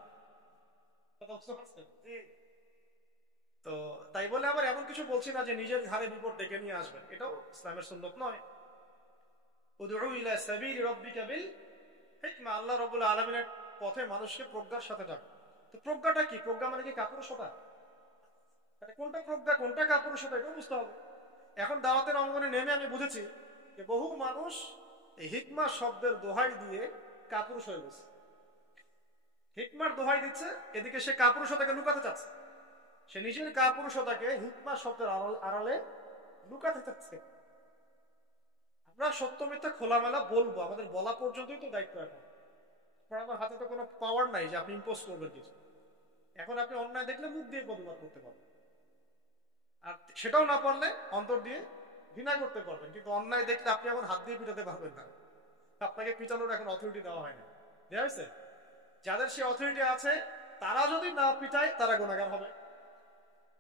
তো তাই বলে আবার এমন কিছু বলছি না যে নিজের ঘাড়ে বিপদ ডেকে নিয়ে আসবেন, এটাও ইসলামের সুন্নত নয়। উদউ ইলা সাবিলি রাব্বিকা বিল হিকমা, আল্লাহ রাব্বুল আলামিনের পথে মানুষকে প্রজ্ঞার সাথে ডাক। তো প্রজ্ঞাটা কি? প্রজ্ঞা মানে কি কাপুরুষতা? কোনটা প্রজ্ঞা কোনটা কাপুরুষতা এটা বুঝতে হবে। এখন দাওয়াতের অঙ্গনে নেমে আমি বুঝেছি যে বহু মানুষ এই হিকমা শব্দের দোহাই দিয়ে কাপুরুষ হয়ে গেছে। হিকমার দোহাই দিচ্ছে, এদিকে সে কাপুরুষতাকে লুকাতে চাচ্ছে। সে নিজের কাপুরুষতাকে হিকমা শব্দের আড়ালে লুকাতে চাচ্ছে। আমরা সত্য মিথ্যা খোলামেলা বলবো, আমাদের বলা পর্যন্তই তো দায়িত্ব। এখন আমার হাতে তো কোনো পাওয়ার নাই যে আপনি ইম্পোজ করবেন কিছু। এখন আপনি অন্যায় দেখলে মুখ দিয়ে প্রতিবাদ করতে পারবেন, আর সেটাও না পারলে অন্তর দিয়ে ঘৃণা করতে পারবেন, কিন্তু অন্যায় দেখলে আপনি এখন হাত দিয়ে পিটাতে পারবেন না। আপনাকে পিটানোর এখন অথরিটি দেওয়া হয় না, দেওয়া হয়েছে। যাদের সে অথরিটি আছে তারা যদি না পিটায় তারা গুনাহগার হবে,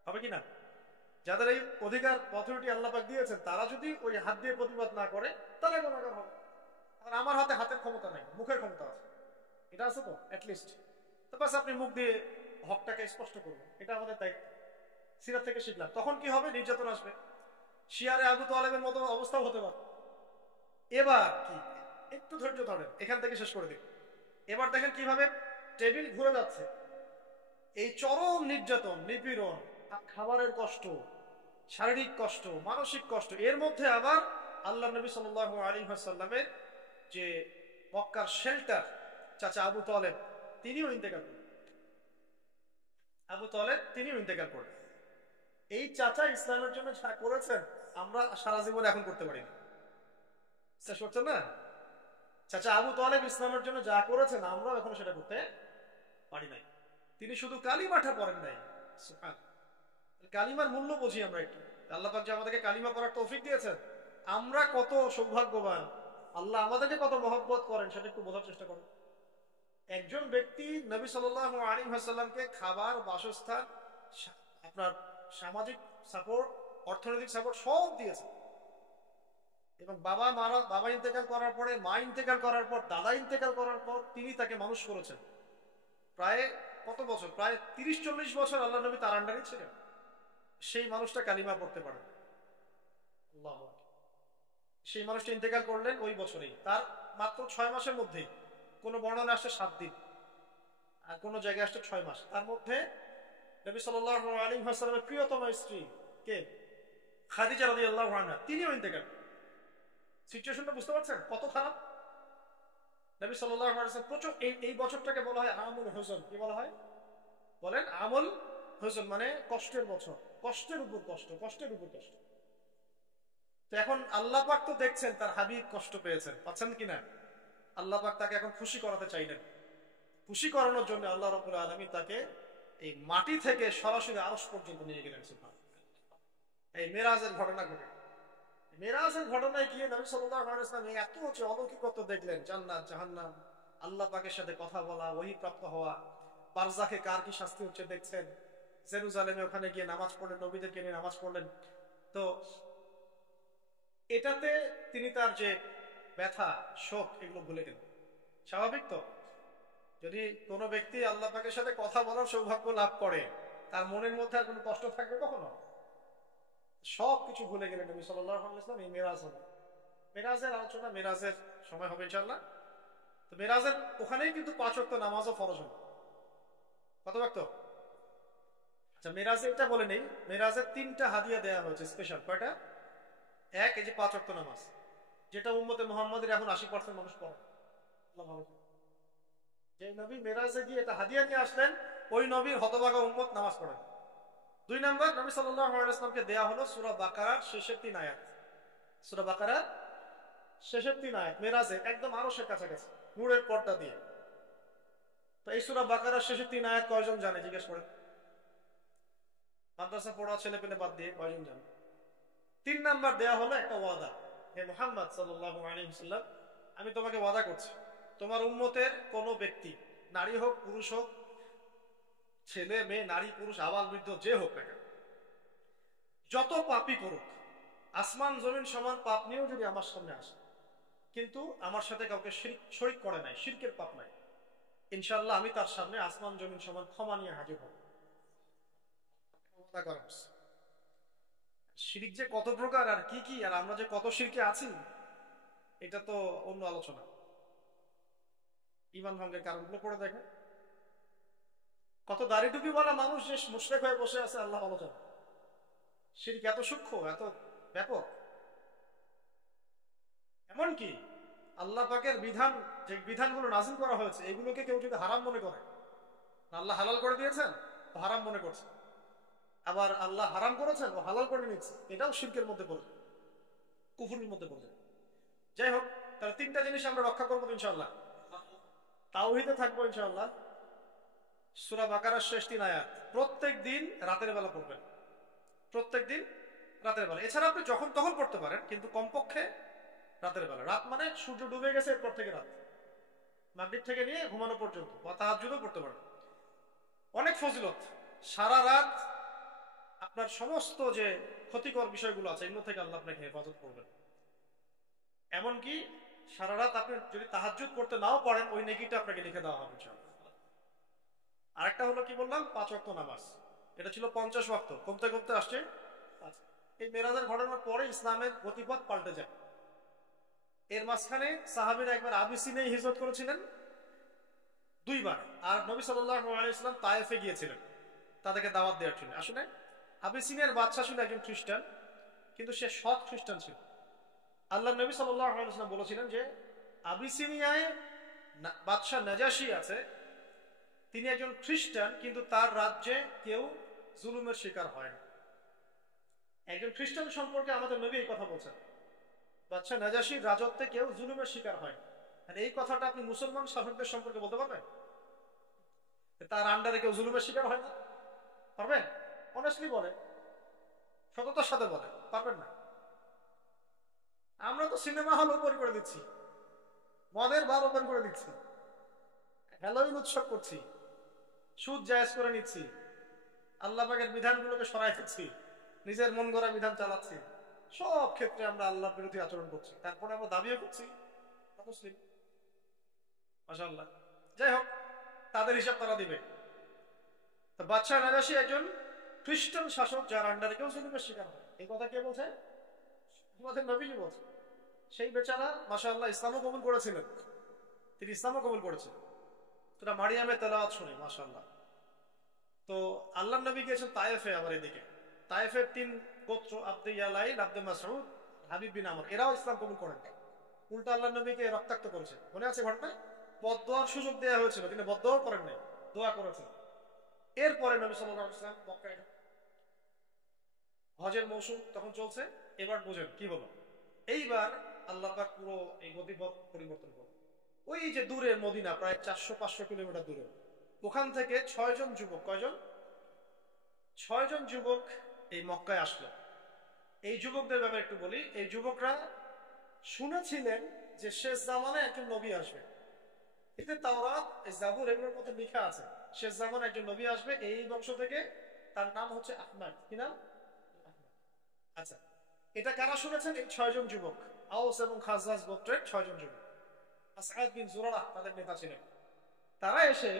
হবে কি না? যাদের এই অধিকার অথরিটি আল্লাহ পাক দিয়েছেন তারা যদি ওই হাত দিয়ে প্রতিবাদ না করে তারা গুনাহগার হবে। আর আমার হাতে হাতের ক্ষমতা নাই, মুখের ক্ষমতা আছে, এটা আছে তো অ্যাটলিস্ট। তো বাস আপনি মুখ দিয়ে হকটাকে স্পষ্ট করবেন, এটা আমাদের দায়িত্ব। সিরাত থেকে শিখলাম। তখন কি হবে? নির্যাতন আসবে, শিয়ারে আবু তালেবের মতো অবস্থাও হতে পারে। এবার কি, একটু ধৈর্য ধরেন, এখান থেকে শেষ করে দিন। এবার দেখেন কিভাবে টেবিল ঘুরে যাচ্ছে। এই চরম নির্যাতন, নিপীড়ন, খাবারের কষ্ট, শারীরিক কষ্ট, মানসিক কষ্ট, এর মধ্যে আবার আল্লাহ নবী সাল্লাল্লাহু আলাইহি ওয়াসাল্লামের যে মক্কার শেল্টার চাচা আবু তালেব, তিনিও ইন্তেকাল করলেন। আবু তালেব তিনিও ইন্তেকাল করলেন। এই চাচা ইসলামের জন্য যা করেছেন আমরা সারা জীবনে এখন করতে পারি না। বিশ্বাস করছেন না? চাচা আবু তালেব ইসলামের জন্য যা করেছেন আমরা এখনো সেটা করতে পারি নাই। তিনি শুধু কালিমাটা পড়েন নাই। কালিমার মূল্য বুঝি আমরা একটু। আল্লাহ পাক যে আমাদেরকে কালিমা পড়ার তৌফিক দিয়েছেন, আমরা কত সৌভাগ্যবান, আল্লাহ আমাদেরকে কত মহব্বত করেন সেটা একটু বোঝার চেষ্টা করুন। একজন ব্যক্তি নবী সাল্লাল্লাহু আলাইহি ওয়াসাল্লামকে খাবার, বাসস্থান, আপনার সামাজিক সাপোর্ট, অর্থনৈতিক সাপোর্ট সব দিয়েছে। এবং বাবা ইন্তেকাল করার পরে, মা ইন্তেকাল করার পর, দাদা ইন্তেকাল করার পর তিনি তাকে মানুষ করেছেন। প্রায় কত বছর? প্রায় 30-40 বছর আল্লাহ নবী তার আন্ডারে ছিলেন। সেই মানুষটা কালিমা পড়তে পারে, আল্লাহু আকবার। সেই মানুষটা ইন্তেকাল করলেন ওই বছরেই, তার মাত্র 6 মাসের মধ্যেই। কোনো বর্ণনা আসছে 7 দিন, আর কোনো জায়গায় আসছে 6 মাস। তার মধ্যে নবী সাল্লাল্লাহু আলাইহি ওয়াসাল্লামের প্রিয়তম স্ত্রী কে? খাদিজা রাদিয়াল্লাহু আনহা, তিনিও ইন্তেকাল। সিচুয়েশনটা বুঝতে পারছেন কত খারাপ? নবী সাল্লাল্লাহু আলাইহি ওয়াসাল্লাম প্রচুর, এই বছরটাকে বলা হয় আমুল হুজন। কি বলা হয়? বলেন আমুল হুজন, মানে কষ্টের বছর, কষ্টের উপর কষ্ট, কষ্টের উপর কষ্ট। তো এখন আল্লাহ পাক তো দেখছেন তার হাবিব কষ্ট পেয়েছেন, পাচ্ছেন কিনা? আল্লাহ পাক তাকে এখন খুশি করাতে চাইলেন। খুশি করানোর জন্য আল্লাহ রাব্বুল আলামিন তাকে এই মাটি থেকে সরাসরি আরশ পর্যন্ত নিয়ে গেলেন। সুবহানাল্লাহ। এই মেরাজের ঘটনা ঘটে। মেরাজের ঘটনায় গিয়ে নবী সাল্লাল্লাহু আলাইহি ওয়াসাল্লাম এত যে অলৌকিকত্ব দেখলেন, জান্নাত, জাহান্নাম, আল্লাহ পাকের সাথে কথা বলা, ওহী প্রাপ্ত হওয়া, বারজাখে কার কি শাস্তি হচ্ছে দেখছেন, জেরুজালেমে ওখানে গিয়ে নামাজ পড়লেন, নবীদেরকে নিয়ে নামাজ পড়লেন। তো এটাতে তিনি তার যে ব্যথা, শোক, এগুলো ভুলে গেলেন। স্বাভাবিক তো, যদি কোনো ব্যক্তি আল্লাহ পাকের সাথে কথা বলার সৌভাগ্য লাভ করে তার মনের মধ্যে আর কোনো কষ্ট থাকবে কখনো? সব কিছু ভুলে গেলেন নবী সাল্লাল্লাহু আলাইহি ওয়াসাল্লাম। এই মেরাজ হলো, মেরাজের আলোচনা মেরাজের সময় হবে ইনশাআল্লাহ। তো মেরাজের ওখানেই কিন্তু 5 ওয়াক্ত নামাজও ফরজ হলো। কত ওয়াক্ত? আচ্ছা, মেরাজে এটা বলে নেই, মেরাজের 3টা হাদিয়া দেওয়া হয়েছে স্পেশাল। কয়টা? এক, এই যে 5 ওয়াক্ত নামাজ, যেটা উম্মতে মুহাম্মাদের এখন 80% মানুষ পড়ে। আল্লাহ ভালো করে, যে নবী মেরাজে গিয়ে এটা হাদিয়া নিয়ে আসলেন, ওই নবীর হতভাগা উম্মত নামাজ পড়ে। 2 নাম্বার, নবী সাল্লাল্লাহু আলাইহি ওয়াসাল্লামকে দেয়া হলো সূরা বাকারার শেষের 3 আয়াত। সূরা বাকারার শেষের 3 আয়াত মেরাজে একদম আরশের কাছাকাছি নূরের পর্দা দিয়ে। তো এই সূরা বাকারার শেষের 3 আয়াত কয়জন জানে? জিজ্ঞেস করেন। মাদ্রাসা পড়া ছেলে পেলে বাদ দিয়ে কয়জন জানে? 3 নাম্বার দেয়া হলো একটা ওয়াদা। হে মুহাম্মদ সাল্লাল্লাহু আলাইহি ওয়াসাল্লাম, আমি তোমাকে ওয়াদা করছি, তোমার উম্মতের কোন ব্যক্তি, নারী হোক পুরুষ হোক, ছেলে মেয়ে, নারী পুরুষ, আবাল বৃদ্ধ, যে হোক না কেন, যত পাপই করুক, আসমান জমিন সমান পাপ নিয়েও যদি আমার সামনে আসে, কিন্তু আমার সাথে কাউকে শরীক করে নাই, শিরকের পাপ নাই, ইনশাআল্লাহ আমি তার সামনে আসমান জমিন সমান ক্ষমা নিয়ে হাজির হব। শিরিক যে কত প্রকার আর কি কি, আর আমরা যে কত শিরকে আছি এটা তো অন্য আলোচনা। ইমান ভঙ্গের কারণগুলো পড়ে দেখে, কত দাড়ি টুপি বলা মানুষ যে মুশরিক হয়ে বসে আছে আল্লাহ ভালো জানে। শিরক এত সূক্ষ্ম, এত ব্যাপক। এমনকি আল্লাহ পাকের বিধান, যে বিধানগুলো নাযিল করা হয়েছে, এগুলোকে কেউ যদি হারাম মনে করে, আল্লাহ হালাল করে দিয়েছেন ও হারাম মনে করছে, আবার আল্লাহ হারাম করেছেন ও হালাল করে নিচ্ছে, এটাও শিরকের মধ্যে পড়ে, কুফরের মধ্যে পড়ে। যাই হোক, তাহলে তিনটা জিনিস আমরা রক্ষা করবো ইনশাআল্লাহ। তাওহীদে থাকবো ইনশাআল্লাহ। সূরা বাকারার শেষ 3 আয়াত প্রত্যেক দিন রাতের বেলা পড়বেন, প্রত্যেক দিন রাতের বেলা। এছাড়া আপনি যখন তখন পড়তে পারেন, কিন্তু কমপক্ষে রাতের বেলা। রাত মানে সূর্য ডুবে গেছে এরপর থেকে রাত, মাগরিব থেকে নিয়ে ঘুমানো পর্যন্ত, বা তাহাজ্জুদও পড়তে পারেন। অনেক ফজিলত। সারা রাত আপনার সমস্ত যে ক্ষতিকর বিষয়গুলো আছে এগুলো থেকে আল্লাহ আপনাকে হেফাজত করবেন। এমনকি সারা রাত আপনি যদি তাহাজ্জুদ করতে নাও পারেন, ওই নেকিটা আপনাকে লিখে দেওয়া হবে ইনশাআল্লাহ। আরেকটা হলো কি বললাম, 5 ওয়াক্ত নামাজ। এটা ছিল 50 ওয়াক্ত, কমতে কমতে আসছে 5। এই মেরাজের ঘটনার পরে ইসলামের গতিপথ পাল্টে যায়। এর মাঝখানে সাহাবীরা একবার আবিসিনিয়ায় হিজরত করেছিলেন 2 বার, আর নবী সাল্লাল্লাহু আলাইহি ওয়াসাল্লাম তায়েফে গিয়েছিলেন তাদেরকে দাওয়াত দেওয়ার জন্য। আসলে আবিসিনিয়ার বাদশা ছিল একজন খ্রিস্টান, কিন্তু সে সৎ খ্রিস্টান ছিল। আল্লাহ নবী সাল্লাল্লাহু আলাইহি ওয়াসাল্লাম বলেছিলেন যে আবিসিনিয়ায় বাদশা নাজাশী আছে, তিনি একজন খ্রিস্টান, কিন্তু তার রাজ্যে কেউ জুলুমের শিকার হয় না। একজন খ্রিস্টান সম্পর্কে আমাদের নবী এই কথা বলছেন, বাদশা নাজাশীর রাজত্বে কেউ জুলুমের শিকার হয় না। আর এই কথাটা আপনি মুসলমান শাসকদের সম্পর্কে বলতে পারবেন? তার আন্ডারে কেউ জুলুমের শিকার হয় না, পারবেন? অনেস্টলি বলে, সততার সাথে বলে, পারবেন না। আমরা তো সিনেমা হল ওপেন করে দিচ্ছি, মদের বার ওপেন করে দিচ্ছি, হ্যালোইন উৎসব করছি, সুদ জায়েজ করে নিচ্ছি, আল্লাহ পাকের বিধানগুলোকে সরাই দিচ্ছি, নিজের মন গড়া বিধান চালাচ্ছি। সব ক্ষেত্রে আমরা আল্লাহর বিরোধী আচরণ করছি, তারপরে আমরা দাবিও করছি মুসলিম। মাশাআল্লাহ। যাই হোক, তাদের হিসাব তারা দিবে। তো বাদশা নাজাশী একজন খ্রিস্টান শাসক, যার আন্ডারে কেউ জুলুমের শিকার হয়। এই কথা কে বলছে? আমাদের নবীজি বলছে। সেই বেচারা মাশাআল্লাহ ইসলামও কবুল করেছিলেন, তিনি ইসলামও কবুল করেছিলেন। তোরা মারিয়ামের তেলাওয়াত শুনে মাশাআল্লাহ। তো আল্লাহ নবী গিয়েছেন তায়েফে। আবার এদিকে তায়েফের 3 গোত্র, আব্দে ইয়ালাইল, আব্দে মাসউদ, হাবিব বিন আমর, এরাও ইসলাম কবুল করেন। উল্টা আল্লাহ নবীকে রক্তাক্ত করেছে, মনে আছে ঘটনা? বদদোয়ার সুযোগ দেওয়া হয়েছিল, তিনি বদদোয়া করেন নাই, দোয়া করেছেন। এরপরে নবী সাল্লাল্লাহু আলাইহি ওয়াসাল্লাম মক্কায়, হজের মৌসুম তখন চলছে। এবার বুঝেন কি হলো, এইবার আল্লাহ পাক পুরো এই গতিপথ পরিবর্তন করল। ওই যে দূরে মদিনা, প্রায় 400-500 কিলোমিটার দূরে, ওখান থেকে 6 জন যুবক, কয়জন? 6 জন যুবক এই মক্কায় আসলো। এই যুবকদের ব্যাপারে একটু বলি। এই যুবকরা শুনেছিলেন যে শেষ জামানে একজন নবী আসবে। এতে তাওরাত, জাবুর, এগুলোর মধ্যে লেখা আছে শেষ জামানে একজন নবী আসবে এই বংশ থেকে, তার নাম হচ্ছে আহমদ। কি নাম? আচ্ছা, এটা কারা শুনেছেন? এই 6 জন যুবক, আউস এবং খাজরাজ গোত্রের 6 জন যুবক। আসআদ বিন জুরারাহ তাদের নেতা ছিলেন। তারা এসে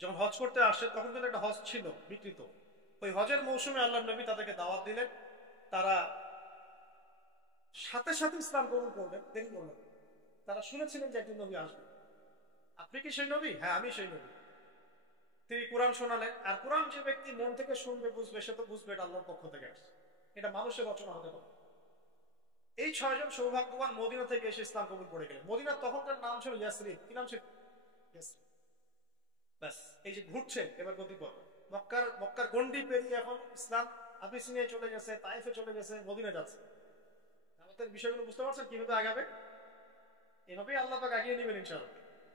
যখন হজ করতে আসে, তখন কিন্তু একটা হজ ছিল বিকৃত। ওই হজের মৌসুমে আল্লাহ নবী তাদেরকে দাওয়াত দিলেন। তারা সাথে সাথে ইসলাম কবুল করলেন, দেরি করলেন। তারা শুনেছিলেন যে একজন নবী আসবে। আপনি কি সেই নবী? হ্যাঁ, আমি সেই নবী। তিনি কোরআন শোনালেন। আর কোরআন যে ব্যক্তি মন থেকে শুনবে, বুঝবে, সে তো বুঝবে এটা আল্লাহর পক্ষ থেকে আসছে, এটা মানুষের রচনা হতে পারে। এই 6 জন সৌভাগ্যবান মদিনা থেকে এসে ইসলাম কবুল করে গেলেন। মদিনার তখনকার নাম ছিল ইয়াসরিব। কি নাম ছিল? ইয়াসরিব। ব্যাস, এই যে ঘুরছে এবার গতিপথ, মক্কার গন্ডি পেরিয়ে এখন ইসলাম আবিসিনিয়ায় চলে গেছে, তাইফে চলে গেছে, মদিনা যাচ্ছে। আমাদের বিষয়গুলো বুঝতে পারছেন কিভাবে আগাবে? এভাবেই আল্লাহ পাক আগিয়ে নেবেন ইনশাআল্লাহ।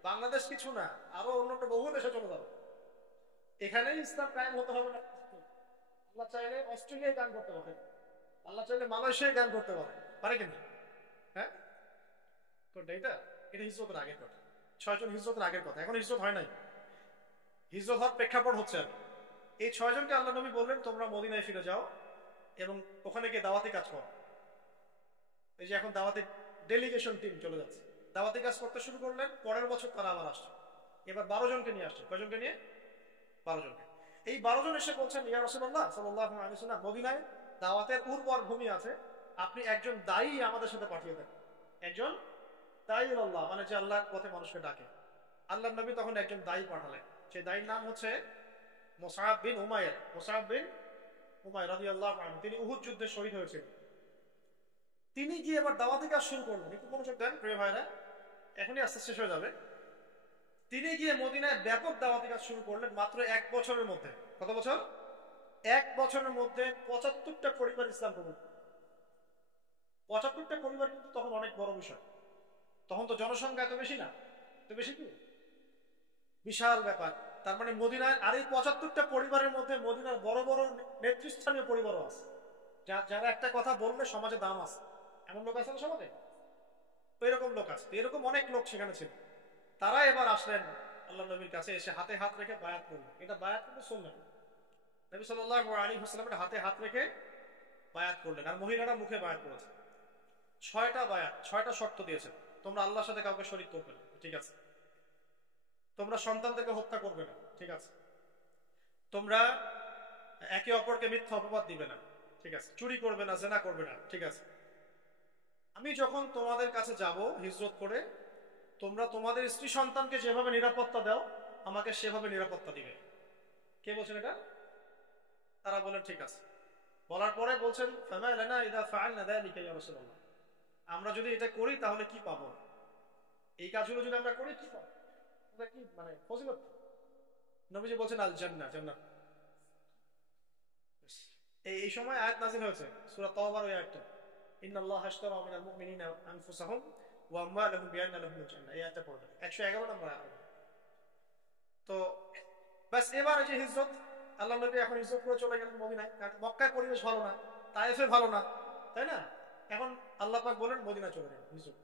বাংলাদেশ কিছু না, আরো অন্যান্য বহু দেশে চলে যাবে। এখানেই ইসলাম কায়েম হতে হবে না। আল্লাহ চাইলে অস্ট্রেলিয়ায় গান করতে পারে, আল্লাহ চাইলে মালয়েশিয়ায় গান করতে পারে, পারে কিন্তু। হ্যাঁ, কোনটা? এটা হিজরতের আগের কথা। 6 জন হিজরতের আগের কথা, এখন হিজরত হয় নাই। হিজরত হওয়ার প্রেক্ষাপট হচ্ছে আর এই 6 জনকে আল্লাহ নবী বললেন, তোমরা মদিনায় ফিরে যাও এবং ওখানে গিয়ে দাওয়াতি কাজ করো। এই যে এখন দাওয়াতি ডেলিগেশন টিম চলে যাচ্ছে, দাওয়াতি কাজ করতে শুরু করলেন। পরের বছর তারা আবার আসছে, এবার 12 জনকে নিয়ে আসছে। কয়জনকে নিয়ে? 12 জনকে। এই 12 জন এসে বলছেন, ইয়া রাসূলুল্লাহ সাল্লাল্লাহু আলাইহি ওয়াসাল্লাম, মদিনায় দাওয়াতের উর্বর ভূমি আছে, আপনি একজন দায়ী আমাদের সাথে পাঠিয়ে দেন, একজন দায়ী আল্লাহ, মানে যে আল্লাহর পথে মানুষকে ডাকে। আল্লাহ নবী তখন একজন দায়ী পাঠালেন, সেই দায়ীর নাম হচ্ছে মুসআব বিন উমাইর। মুসআব বিন উমাইর রাদিয়াল্লাহু আনহু, তিনি উহুদ যুদ্ধে শহীদ হয়েছিলেন। তিনি গিয়ে এবার দাওয়াতি কাজ শুরু করলেন। একটু মনোযোগ দেন প্রিয় ভাইরা, এখনই আস্তে শেষ হয়ে যাবে। তিনি গিয়ে মদিনায় ব্যাপক দাওয়াতি কাজ শুরু করলেন মাত্র 1 বছরের মধ্যে। কত বছর? 1 বছরের মধ্যে 75টা পরিবার ইসলাম কবুল। 75টা পরিবার কিন্তু তখন অনেক বড় বিষয়। তখন তো জনসংখ্যা এত বেশি না, তো বেশি কি, বিশাল ব্যাপার। তার মানে মদিনায় আর এই 75টা পরিবারের মধ্যে মদিনার বড় বড় নেতৃস্থানীয় পরিবারও আছে, যারা একটা কথা বললে সমাজে দাম আছে। এমন লোক আছে না সমাজে? তো এরকম লোক আছে, এরকম অনেক লোক সেখানে ছিল। তারা এবার আসলেন আল্লাহ নবীর কাছে, এসে হাতে হাত রেখে বায়াত করলেন। এটা বায়াত কিন্তু সুন্নাহ। নবী সাল্লাল্লাহু আলাইহি ওয়াসাল্লামের হাতে হাত রেখে বায়াত করলেন, আর মহিলারা মুখে বায়াত করেছে। 6টা বায়াত, 6টা শর্ত দিয়েছেন। তোমরা আল্লাহর সাথে কাউকে শরীক করবে না, ঠিক আছে। তোমরা সন্তানদেরকে হত্যা করবে না, ঠিক আছে। তোমরা একে অপরকে মিথ্যা অপবাদ দিবে না, ঠিক আছে। চুরি করবে না, জেনা করবে না, ঠিক আছে। আমি যখন তোমাদের কাছে যাব হিজরত করে, তোমরা তোমাদের স্ত্রী সন্তানকে যেভাবে নিরাপত্তা দাও আমাকে সেভাবে নিরাপত্তা দিবে। কে বলছেন এটা? তারা বলেন ঠিক আছে। বলার পরে বলছেন ফামা লানা ইযা ফাআলনা যালিকা ইয়া রাসূলুল্লাহ, আমরা যদি এটা করি তাহলে কি পাবো? এই কাজগুলো যদি আমরা করি কি পাবো? এটা কি মানে ফজিলত? নবীজি বলছেন আল জান্নাহ, জান্নাত। এই সময় আয়াত নাযিল হয়েছে সূরা তাওবার ওই আয়াতটা, ইন্নাল্লাহা আশতারা মিনাল মুমিনিনা আনফুসাহুম ওয়া আমওয়ালাহুম বিআন্না লাহুমুল জান্নাহ। এই আয়াতটা পড়বেন, 111 নম্বর আয়াত। তো বাস এবার যে হিজরত, আল্লাহ নবী এখন হিজরত করে চলে গেলেন মদিনায়, কারণ মক্কায় পরিবেশ ভালো না, তায়েফে ভালো না, তাই না? এখন আল্লাহ পাক বলেন মদিনায় চলে গেলেন হিজরত।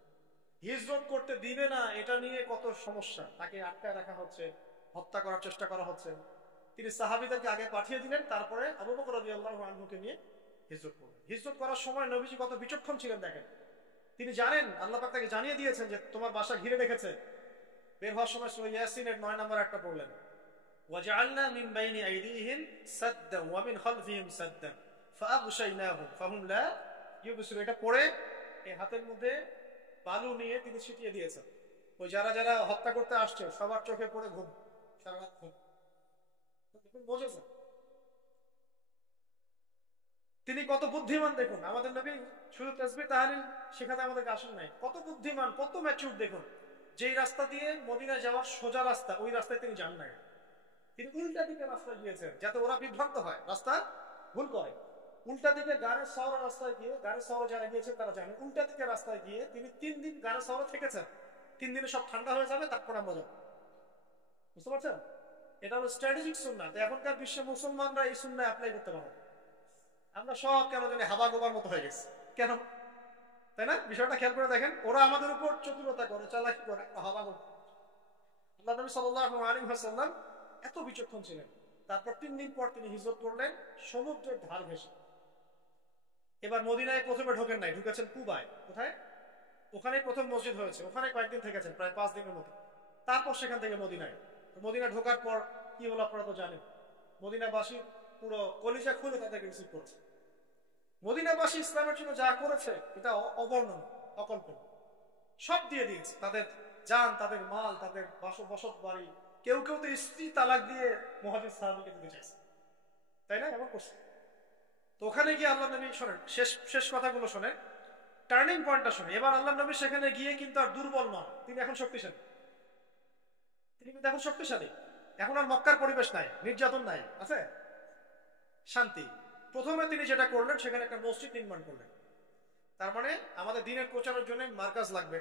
হিজরত করতে দিবে না, এটা নিয়ে কত সমস্যা। তাকে আটকায় রাখা হচ্ছে, হত্যা করার চেষ্টা করা হচ্ছে। তিনি সাহাবীদেরকে আগে পাঠিয়ে দিলেন, তারপরে আবু বকর রাদিয়াল্লাহু আনহুকে নিয়ে হিজরত করলেন। হিজরত করার সময় নবীজি কত বিচক্ষণ ছিলেন দেখেন। তিনি জানেন, আল্লাহ পাক তাকে জানিয়ে দিয়েছেন যে তোমার বাসা ঘিরে রেখেছে। বের হওয়ার সময় সূরা ইয়াসিনের 9 নম্বর একটা পড়লেন, ওয়াজআলনা মিন বাইনি আইদিহিম সাদ্দান ওয়া মিন খালফিহিম সাদ্দান ফাআগশাইনাহুম ফাহুম লা ইউবসিরুন। এটা পড়ে এই হাতের মধ্যে বালু নিয়ে তিনি ছিটিয়ে দিয়েছেন। ওই যারা যারা হত্যা করতে আসছে সবার চোখে পড়ে ঘুম, সারা রাত ঘুম। বুঝেছেন তিনি কত বুদ্ধিমান? দেখুন আমাদের নবী শুধু তাসবিহ তাহলিল শেখাতে আমাদেরকে আসেন নাই, কত বুদ্ধিমান, কত ম্যাচিউর। দেখুন যেই রাস্তা দিয়ে মদিনায় যাওয়ার সোজা রাস্তা, ওই রাস্তায় তিনি যান নাই, তিনি উল্টা দিকে রাস্তা গিয়েছেন যাতে ওরা বিভ্রান্ত হয়, রাস্তা ভুল করে। উল্টা দিকে গাড়ে শহর রাস্তায় গিয়ে, গাড়ে শহর যারা গিয়েছেন তারা জানেন, উল্টা দিকে রাস্তায় গিয়ে তিনি 3 দিন গাড়ে শহরে থেকেছেন। 3 দিনে সব ঠান্ডা হয়ে যাবে, তারপর আমরা যাবো। বুঝতে পারছেন? এটা হলো স্ট্র্যাটেজিক সুন্নাহ। এখনকার বিশ্বে মুসলমানরা এই সুন্নাহ অ্যাপ্লাই করতে পারে। আমরা সব কেন জানি হাবা গোবার মতো হয়ে গেছে, কেন? তাই না? বিষয়টা খেয়াল করে দেখেন, ওরা আমাদের উপর চতুরতা করে, চালাকি করে, হাবা গোবার। আল্লাহ নবী সাল্লাল্লাহু আলাইহি ওয়াসাল্লাম এত বিচক্ষণ ছিলেন। তারপর 3 দিন পর তিনি হিজরত করলেন সমুদ্রের ধার ঘেঁষে। এবার মদিনায় প্রথমে ঢোকেন নাই, ঢুকেছেন কুবায়। কোথায়? ওখানে প্রথম মসজিদ হয়েছে, ওখানে কয়েকদিন থেকেছেন, প্রায় 5 দিনের মতো। তারপর সেখান থেকে মদিনায়। মদিনা ঢোকার পর কি হলো আপনারা তো জানেন। মদিনাবাসী পুরো কলিজা খুলে তাদেরকে রিসিভ করেছে। মদিনাবাসী ইসলামের জন্য যা করেছে এটা অবর্ণনীয়, অকল্পনীয়। সব দিয়ে দিয়েছে, তাদের জান, তাদের মাল, তাদের বসত বাড়ি। কেউ কেউ তো স্ত্রী তালাক দিয়ে মুহাজির সাহাবীকে দিতে চাইছে, তাই না? এমন করছে। তো ওখানে গিয়ে আল্লাহ নবী শোনেন, শেষ শেষ কথাগুলো শোনেন, টার্নিং পয়েন্টটা শোনেন। এবার আল্লাহ নবী সেখানে গিয়ে কিন্তু আর দুর্বল নন, তিনি এখন শক্তিশালী। তিনি কিন্তু এখন শক্তিশালী। এখন আর মক্কার পরিবেশ নাই, নির্যাতন নাই, আছে শান্তি। প্রথমে তিনি যেটা করলেন, সেখানে একটা মসজিদ নির্মাণ করলেন। তার মানে আমাদের দ্বীনের প্রচারের জন্য মার্কাজ লাগবে।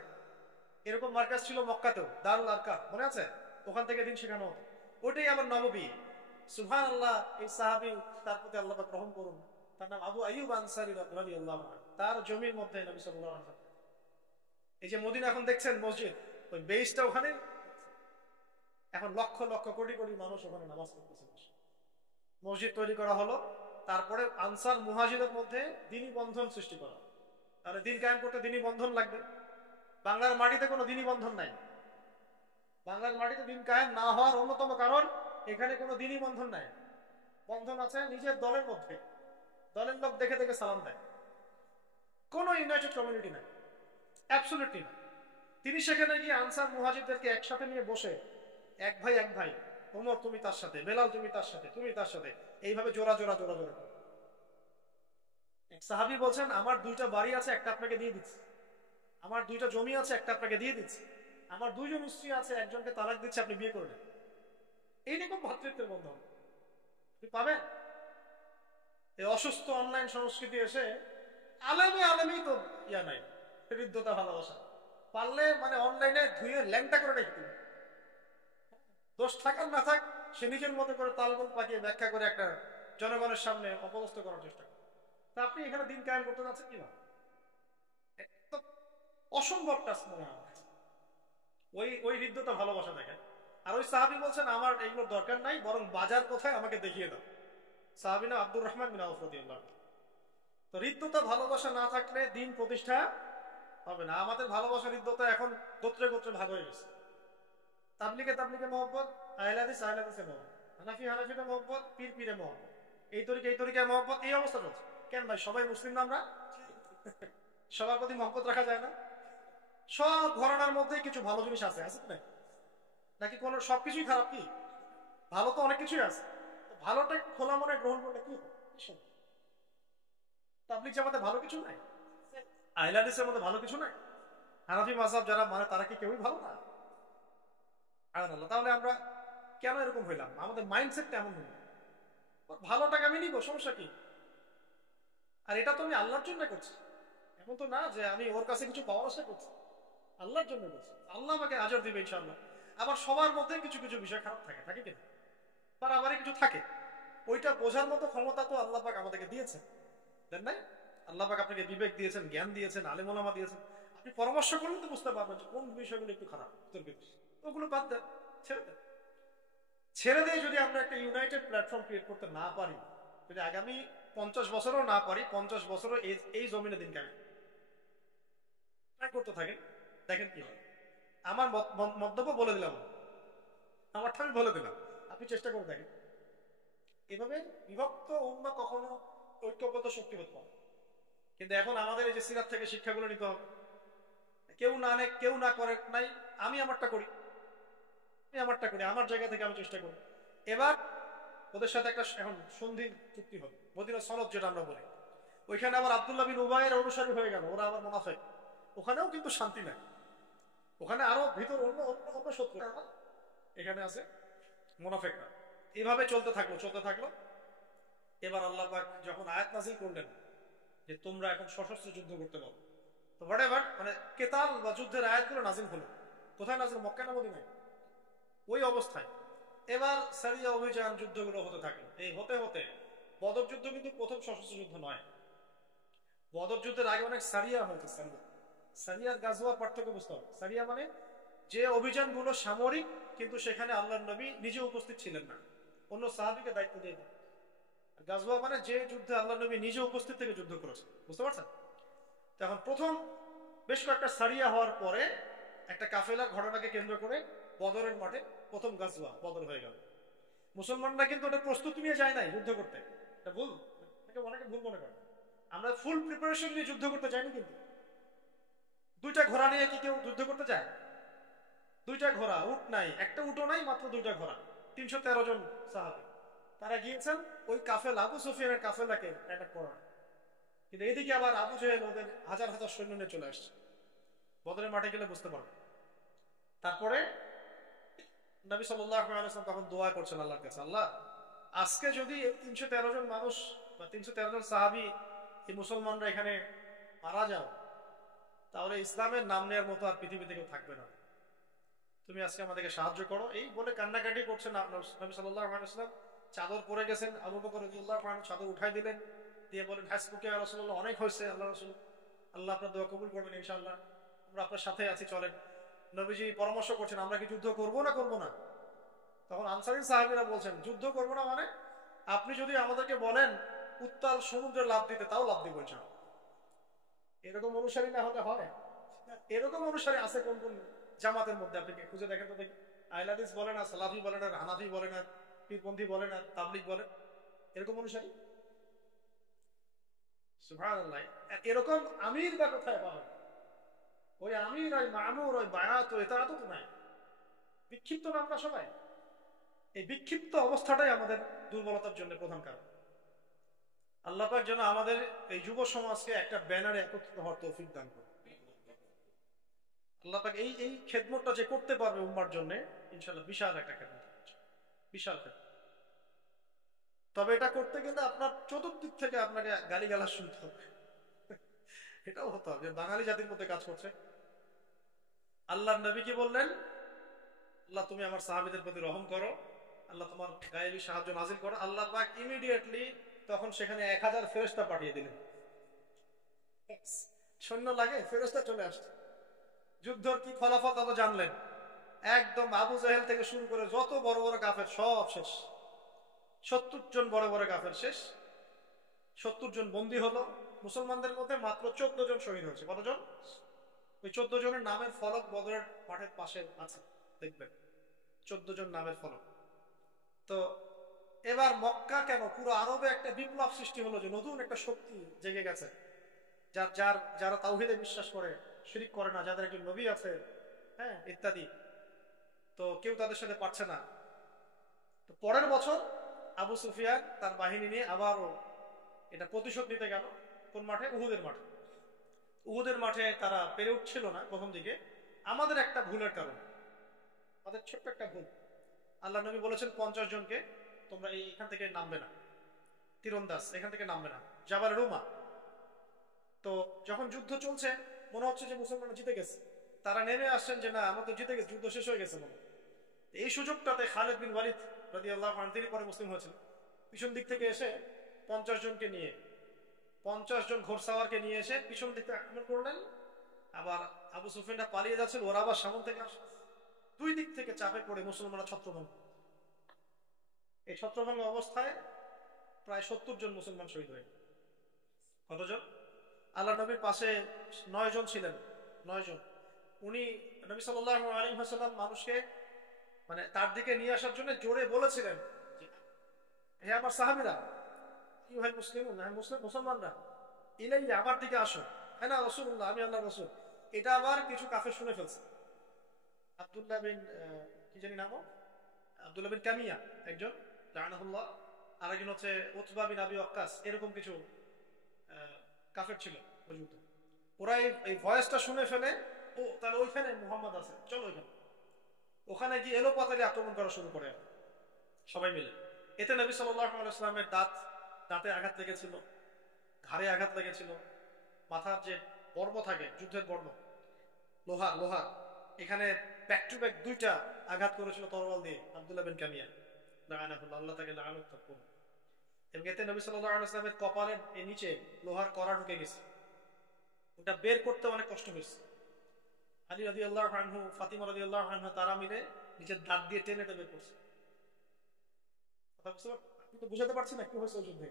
এরকম মার্কাজ ছিল মক্কাতেও, দারুল আরকাম, মনে আছে? ওখান থেকে দিন শেখানো হতো। ওইটাই আবার নববী। সুবহানাল্লাহ, এই সাহাবী, তার প্রতি আল্লাহ পাক রহম করুন, তার নাম আবু আইয়ুব আনসারী রাদিয়াল্লাহু আনহু। তার জমির মধ্যে নবী সাল্লাল্লাহু আলাইহি ওয়াসাল্লাম, এই যে মদিনা এখন দেখছেন মসজিদ, ওই বেসটা ওখানে। এখন লক্ষ লক্ষ কোটি কোটি মানুষ ওখানে নামাজ পড়তেছে। মসজিদ তৈরি করা হলো। তারপরে আনসার মুহাজিরের মধ্যে দ্বীনি বন্ধন সৃষ্টি করা। তাহলে দিন কায়েম করতে দ্বীনি বন্ধন লাগবে। বাংলার মাটিতে কোনো দ্বীনি বন্ধন নাই। বাংলার মাটিতে দিন কায়েম না হওয়ার অন্যতম কারণ, এখানে কোনো দ্বীনি বন্ধন নাই। বন্ধন আছে নিজের দলের মধ্যে, দলের লোক দেখে দেখে সালাম দেয়। কোনো ইউনাইটেড কমিউনিটি নাই। অ্যাবসলিউটলি না। তিনি সেখানে গিয়ে আনসার মুহাজিরদেরকে একসাথে নিয়ে বসে এক ভাই এক ভাই, ওমর তুমি তার সাথে, বেলাল তুমি তার সাথে, তুমি তার সাথে, এইভাবে জোড়া জোড়া জোড়া জোড়া। এক সাহাবী বলছেন আমার 2টা বাড়ি আছে, একটা আপনাকে দিয়ে দিচ্ছি, আমার 2টা জমি আছে, একটা আপনাকে দিয়ে দিচ্ছি, আমার 2জন স্ত্রী আছে, একজনকে তালাক দিচ্ছে, আপনি বিয়ে করবেন। এইরকম ভাতৃত্বের বন্ধন আপনি পাবেন? এই অসুস্থ অনলাইন সংস্কৃতি এসে আলেমেই তো ইয়া নাই, হৃদ্যতা ভালোবাসা পারলে মানে অনলাইনে ধুয়ে ল্যাংটা করে রেখে দিবে। দোষ থাকার না থাক, সে নিজের মতো করে তালগোল পাকিয়ে ব্যাখ্যা করে একটা জনগণের সামনে অপদস্থ করার চেষ্টা করে। তা আপনি এখানে দিন কায়েম করতে যাচ্ছেন কিভাবে? একদম অসম্ভব টাস্ক মনে হয়। ওই হৃদ্যতা ভালোবাসা দেখেন। আর ওই সাহাবী বলছেন আমার এইগুলোর দরকার নাই, বরং বাজার কোথায় আমাকে দেখিয়ে দাও। সাহাবী না আব্দুর রহমান বিন আউফ রাদিয়াল্লাহু আনহু। তো হৃদ্যতা ভালোবাসা না থাকলে দিন প্রতিষ্ঠা হবে না। আমাদের ভালোবাসার হৃদ্যতা এখন গোত্রে গোত্রে ভাগ হয়ে গেছে। তাবলিগে মহব্বত, আহলে হাদিসে মহব্বত, হানাফিতে মহব্বত, পীরে মহব্বত, এই তরিকায় মহব্বত, এই অবস্থা চলছে। কেন ভাই, সবাই মুসলিম না আমরা? সবার প্রতি মহব্বত রাখা যায় না? সব ঘরানার মধ্যেই কিছু ভালো জিনিস আছে, আছে না? নাকি কোন সবকিছুই খারাপ? কি ভালো তো অনেক কিছুই আছে। ভালোটা খোলা মনে গ্রহণ করলে কি হবে? তাবলিগ জামাতে ভালো কিছু নাই? আহলে হাদিসের মধ্যে ভালো কিছু নাই? হানাফি মাযহাব যারা মানে তারা কি কেউই ভালো না? সুবহানাল্লাহ। তাহলে আমরা কেন এরকম হইলাম? আমাদের মাইন্ডসেটটা এমন হলো, ভালোটাকে আমি নিব, সমস্যা কি? আর এটা তো আমি আল্লাহর জন্য করছি, এমন তো না যে আমি ওর কাছে কিছু পাওয়ার আশা করছি। আল্লাহর জন্য করছি, আল্লাহ আমাকে আজর দিবে ইনশাআল্লাহ। আবার সবার মধ্যে কিছু কিছু বিষয় খারাপ থাকে, থাকে কিনা? বাড়াবাড়ি কিছু থাকে, ওইটা বোঝার মতো ক্ষমতা তো আল্লাহ পাক আমাদেরকে দিয়েছেন, দেন নাই? আল্লাহ পাক আপনাকে বিবেক দিয়েছেন, জ্ঞান দিয়েছেন, আলেম ওলামা দিয়েছেন। আপনি পরামর্শ করলে তো বুঝতে পারবেন যে কোন বিষয়গুলো একটু খারাপ, ওগুলো বাদ দেন, ছেড়ে দেন। ছেড়ে দিয়ে যদি আমরা একটা ইউনাইটেড প্ল্যাটফর্ম ক্রিয়েট করতে না পারি, যদি আগামী 50 বছরও না পারি, 50 বছরও এই জমিনে দিন কামে ট্রাই করতে থাকেন, দেখেন কি হয়। আমার মন্তব্য বলে দিলাম, আমারটা আমি বলে দিলাম, আপনি চেষ্টা করে দেখেন। এভাবে বিভক্ত উম্মাহ কখনো ঐক্যবদ্ধ শক্তি হতে পারে। কিন্তু এখন আমাদের এই যে সিরাত থেকে শিক্ষাগুলো নিতে হবে। কেউ না নেয়, কেউ না করে নাই, আমি আমারটা করি, আমার জায়গা থেকে আমি চেষ্টা করি। এবার ওদের সাথে একটা এখন সন্ধি চুক্তি হবে, মদিনা সনদ যেটা আমরা বলি। ওইখানে আবার আব্দুল্লাহ বিন উবাইয়ের অনুসারী হয়ে গেল, ওরা আবার মুনাফিক। ওখানেও কিন্তু শান্তি নাই, ওখানে আরো ভিতর অন্য অন্য শত্রু, এখানে আছে মুনাফিকরা। এভাবে চলতে থাকলো। এবার আল্লাহ পাক যখন আয়াত নাযিল করলেন যে তোমরা এখন সশস্ত্র যুদ্ধ করতে পারো, তো হোয়াটএভার মানে কেতাল বা যুদ্ধের আয়াতগুলো নাযিল হলো। কোথায় নাযিল? মক্কা না মদিনায়? ওই অবস্থায় এবার সারিয়া অভিযান যুদ্ধগুলো হতে থাকে। এই হতে হতে বদর যুদ্ধ কিন্তু প্রথম সশস্ত্র যুদ্ধ নয়। বদর যুদ্ধের আগে অনেক সারিয়া হয়েছে। সারিয়ার গাজওয়ার পার্থক্য বুঝতে হবে। সারিয়া মানে যে অভিযানগুলো সামরিক, কিন্তু সেখানে আল্লাহর নবী নিজে উপস্থিত ছিলেন না, অন্য সাহাবীকে দায়িত্ব দিয়ে দেন। গাজওয়া মানে যে যুদ্ধে আল্লাহর নবী নিজে উপস্থিত থেকে যুদ্ধ করেছে, বুঝতে পারছেন? তখন প্রথম বেশ কয়েকটা সারিয়া হওয়ার পরে একটা কাফেলার ঘটনাকে কেন্দ্র করে বদরের মাঠে প্রথম গাজওয়া বদর হয়ে গেল। মুসলমানরা কিন্তু ওটা প্রস্তুতি নিয়ে যায় নাই যুদ্ধ করতে, এটা ভুল, অনেকে ভুল মনে করে। আমরা ফুল প্রিপারেশন নিয়ে যুদ্ধ করতে যাইনি। কিন্তু 2টা ঘোড়া নিয়ে কি কেউ যুদ্ধ করতে যায়? 2টা ঘোড়া, উট নাই, একটা উটও নাই, মাত্র 2টা ঘোড়া, 313 জন সাহাবী। তারা গিয়েছেন ওই কাফেলা, আবু সুফিয়ানের কাফেলাকে অ্যাটাক করার। কিন্তু এদিকে আবার আবু জেহেল ওদের হাজার হাজার সৈন্য নিয়ে চলে আসছে। বদরের মাঠে গেলে বুঝতে পারবে। তারপরে নবী সাল্লাল্লাহু আলাইহি ওয়াসাল্লাম তখন দোয়া করছেন আল্লাহর কাছে, আল্লাহ আজকে যদি 313 জন মানুষ বা 313 জন সাহাবী এই মুসলমানরা এখানে মারা যাও, তাহলে ইসলামের নাম নেওয়ার মতো আর পৃথিবীতে কেউ থাকবে না। তুমি আজকে আমাদেরকে সাহায্য করো। এই বলে কান্নাকাটি করছেন নবী সাল্লাল্লাহু আলাইহি ওয়াসাল্লাম। চাদর পরে গেছেন, আবু বকর রাদিয়াল্লাহু আনহু চাদর উঠাই দিলেন, দিয়ে বলেন হাসবুকা ইয়া রাসূলুল্লাহ, অনেক হয়েছে আল্লাহ রাসূল, আল্লাহ আপনার দোয়া কবুল করবেন ইনশাআল্লাহ, আমরা আপনার সাথে আছি, চলেন। নবীজি পরামর্শ করছেন আমরা কি যুদ্ধ করব না করব না? তখন আনসারী সাহাবীরা বলছেন যুদ্ধ করব না মানে আপনি যদি আমাদেরকে বলেন উত্তাল সমুদ্রে লাফ দিতে, তাও লাফ দিব ইনশাআল্লাহ। এরকম অনুসারী না হতে হয়? এরকম অনুসারী আছে কোন কোন জামাতের মধ্যে? আপনি খুঁজে দেখেন তো দেখি। আহলে হাদিস বলেন আর সালাফি বলেন আর হানাফি বলেন আর পীরপন্থী বলেন আর তাবলিগ বলেন, এরকম অনুসারী? সুবহানাল্লাহ। এরকম আমির বা কোথায় পাবেন? ওই আমির, ওই মামুর, ওই বায়াত, এটা তো নাই। বিক্ষিপ্ত না আমরা সবাই? এই বিক্ষিপ্ত অবস্থাটাই আমাদের দুর্বলতার জন্য প্রধান কারণ। আল্লাহ পাক যেন আমাদের এই যুব সমাজকে একটা ব্যানারে একত্রিত হওয়ার তৌফিক দান করে। আল্লাহ পাক এই এই খেদমতটা যে করতে পারবে উম্মার জন্য, ইনশাআল্লাহ বিশাল একটা খেদমত, বিশাল খেদমত। তবে এটা করতে গেলে আপনার চতুর্দিক থেকে আপনাকে গালিগালাজ শুনতে হবে, এটাও হতে হবে। বাঙালি জাতির মধ্যে কাজ করছে। আল্লাহ নবী কি বললেন? আল্লাহ তুমি আমার সাহাবীদের প্রতি রহম করো, আল্লাহ তোমার গায়েবী সাহায্য নাজিল করো। আল্লাহ পাক ইমিডিয়েটলি তখন সেখানে 1000 ফেরেশতা পাঠিয়ে দিলেন। সৈন্য লাগে, ফেরেশতা চলে আসছে। যুদ্ধের কি ফলাফল তা তো জানলেন। একদম আবু জাহেল থেকে শুরু করে যত বড় বড় কাফের সব শেষ। 70 জন বড় বড় কাফের শেষ। 70 জন বন্দী হলো। মুসলমানদের মধ্যে মাত্র 14 জন শহীদ হয়েছে। কতজন? ওই 14 জনের নামের ফলক বদরের মাঠের পাশে আছে, দেখবেন 14 জন নামের ফলক। তো এবার মক্কা কেন, পুরো আরবে একটা বিপ্লব সৃষ্টি হলো, যে নতুন একটা শক্তি জেগে গেছে, যারা তাওহীদে বিশ্বাস করে, শিরক করে না, যাদের একজন নবী আছে, হ্যাঁ, ইত্যাদি। তো কেউ তাদের সাথে পারছে না। তো পরের বছর আবু সুফিয়ান তার বাহিনী নিয়ে আবারও এটা প্রতিশোধ নিতে গেল। কোন মাঠে? উহুদের মাঠে। উহুদের মাঠে তারা পেরে উঠছিল না প্রথম দিকে, আমাদের একটা ভুলের কারণে, আমাদের ছোট্ট একটা ভুল। আল্লাহ নবী বলেছেন 50 জনকে তোমরা এখান থেকে নামবে না, তীরন্দাজ এখান থেকে নামবে না, জাবাল রুমা। তো যখন যুদ্ধ চলছে, মনে হচ্ছে যে মুসলমানরা জিতে গেছে, তারা নেমে আসছেন যে না আমরা তো জিতে গেছি, যুদ্ধ শেষ হয়ে গেছে মনে। এই সুযোগটাতে খালিদ বিন ওয়ালিদ রাদিয়াল্লাহু আনহু, তিনি পরে মুসলিম হয়েছেন, পিছন দিক থেকে এসে 50 জনকে নিয়ে, 50 জন ঘোড়সাওয়ারকে নিয়ে এসে পিছন দিক থেকে আক্রমণ করলেন। আবার আবু সুফিয়ানরা পালিয়ে যাচ্ছিল, ওরা আবার সামনে থেকে আসে। দুই দিক থেকে চাপে পড়ে মুসলমানরা ছত্রভঙ্গ। এই ছত্রভঙ্গ অবস্থায় প্রায় 70 জন মুসলমান শহীদ হয়ে। কতজন? আল্লাহ নবীর পাশে 9 জন ছিলেন, 9 জন। উনি নবী সাল্লাল্লাহু আলাইহি ওয়াসাল্লাম মানুষকে মানে তার দিকে নিয়ে আসার জন্য জোরে বলেছিলেন, হে আমার সাহাবীরা, ইউহাল মুসলিমুন, হ্যাঁ মুসলমানরা, ইলাইয়া আমার দিকে আসো, হ্যাঁ না রাসূলুল্লাহ, আমি আল্লাহর রাসূল। এটা আবার কিছু কাফের শুনে ফেলছে। আব্দুল্লাহ বিন কি জানি নাম, আব্দুল্লাহ বিন কামিয়া একজন, লাআনাহুল্লাহ, আরেকজন হচ্ছে উতবা বিন আবি ওয়াক্কাস, এরকম কিছু কাফের ছিল ওই যুদ্ধে। ওরা এই ভয়েসটা শুনে ফেলে, ও তাহলে ওইখানে মুহাম্মদ আছে, চলো ওইখানে। ওখানে গিয়ে এলোপাতাড়ি আক্রমণ করা শুরু করে সবাই মিলে। এতে নবী সাল্লাল্লাহু আলাইহি ওয়াসাল্লামের দাঁতে আঘাত লেগেছিল, ঘাড়ে আঘাত লেগেছিল, মাথার যে বর্ম থাকে, যুদ্ধের বর্ম, লোহা, এখানে ব্যাক টু ব্যাক 2টা আঘাত করেছিল তরোয়াল দিয়ে আব্দুল্লাহ বিন কামিয়া, লাআনাহুল্লাহ, আল্লাহ তাকে লাআনত করুন। এবং এতে নবী সাল্লাল্লাহু আলাইহি ওয়াসাল্লামের কপালের নিচে লোহার কড়া ঢুকে গেছে, ওটা বের করতে অনেক কষ্ট হয়েছে। আলী রাদিয়াল্লাহু আনহু, ফাতিমা রাদিয়াল্লাহু আনহা, তারা মিলে নিজের দাঁত দিয়ে টেনে বের করছে। কথা বুঝতে পারছেন? আপনি তো বুঝাতে পারছি না কি হয়েছে ওই যুদ্ধে,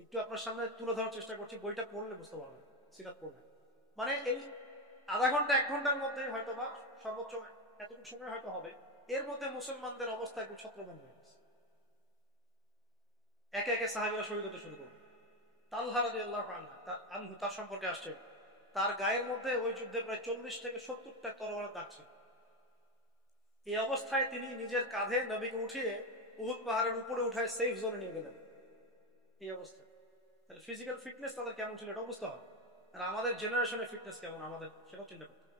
একটু আপনার সামনে তুলে ধরার চেষ্টা করছি, বইটা পড়লে বুঝতে পারবেন, সিরাত পড়লে। মানে এই আধা ঘন্টা 1 ঘন্টার মধ্যে হয়তো বা সর্বোচ্চ এতটুকু সময় হয়তো হবে, এর মধ্যে মুসলমানদের অবস্থা একটু ছত্রভঙ্গ হয়ে গেছে। একে একে সাহাবীরা শহীদ হতে শুরু করল। তালহা রাদিয়াল্লাহু আনহু, তার সম্পর্কে আসছে, তার গায়ের মধ্যে ওই যুদ্ধে প্রায় 40 থেকে 70টা তরবারের দাগ ছিল। এই অবস্থায় তিনি নিজের কাঁধে নবীকে উঠিয়ে উহুদ পাহাড়ের উপরে উঠায় সেফ জোনে নিয়ে গেলেন। এই অবস্থা, তাহলে ফিজিক্যাল ফিটনেস তাদের কেমন ছিল এটা বুঝতে হবে। আর আমাদের জেনারেশনের ফিটনেস কেমন আমাদের, সেটাও চিন্তা করতে হবে।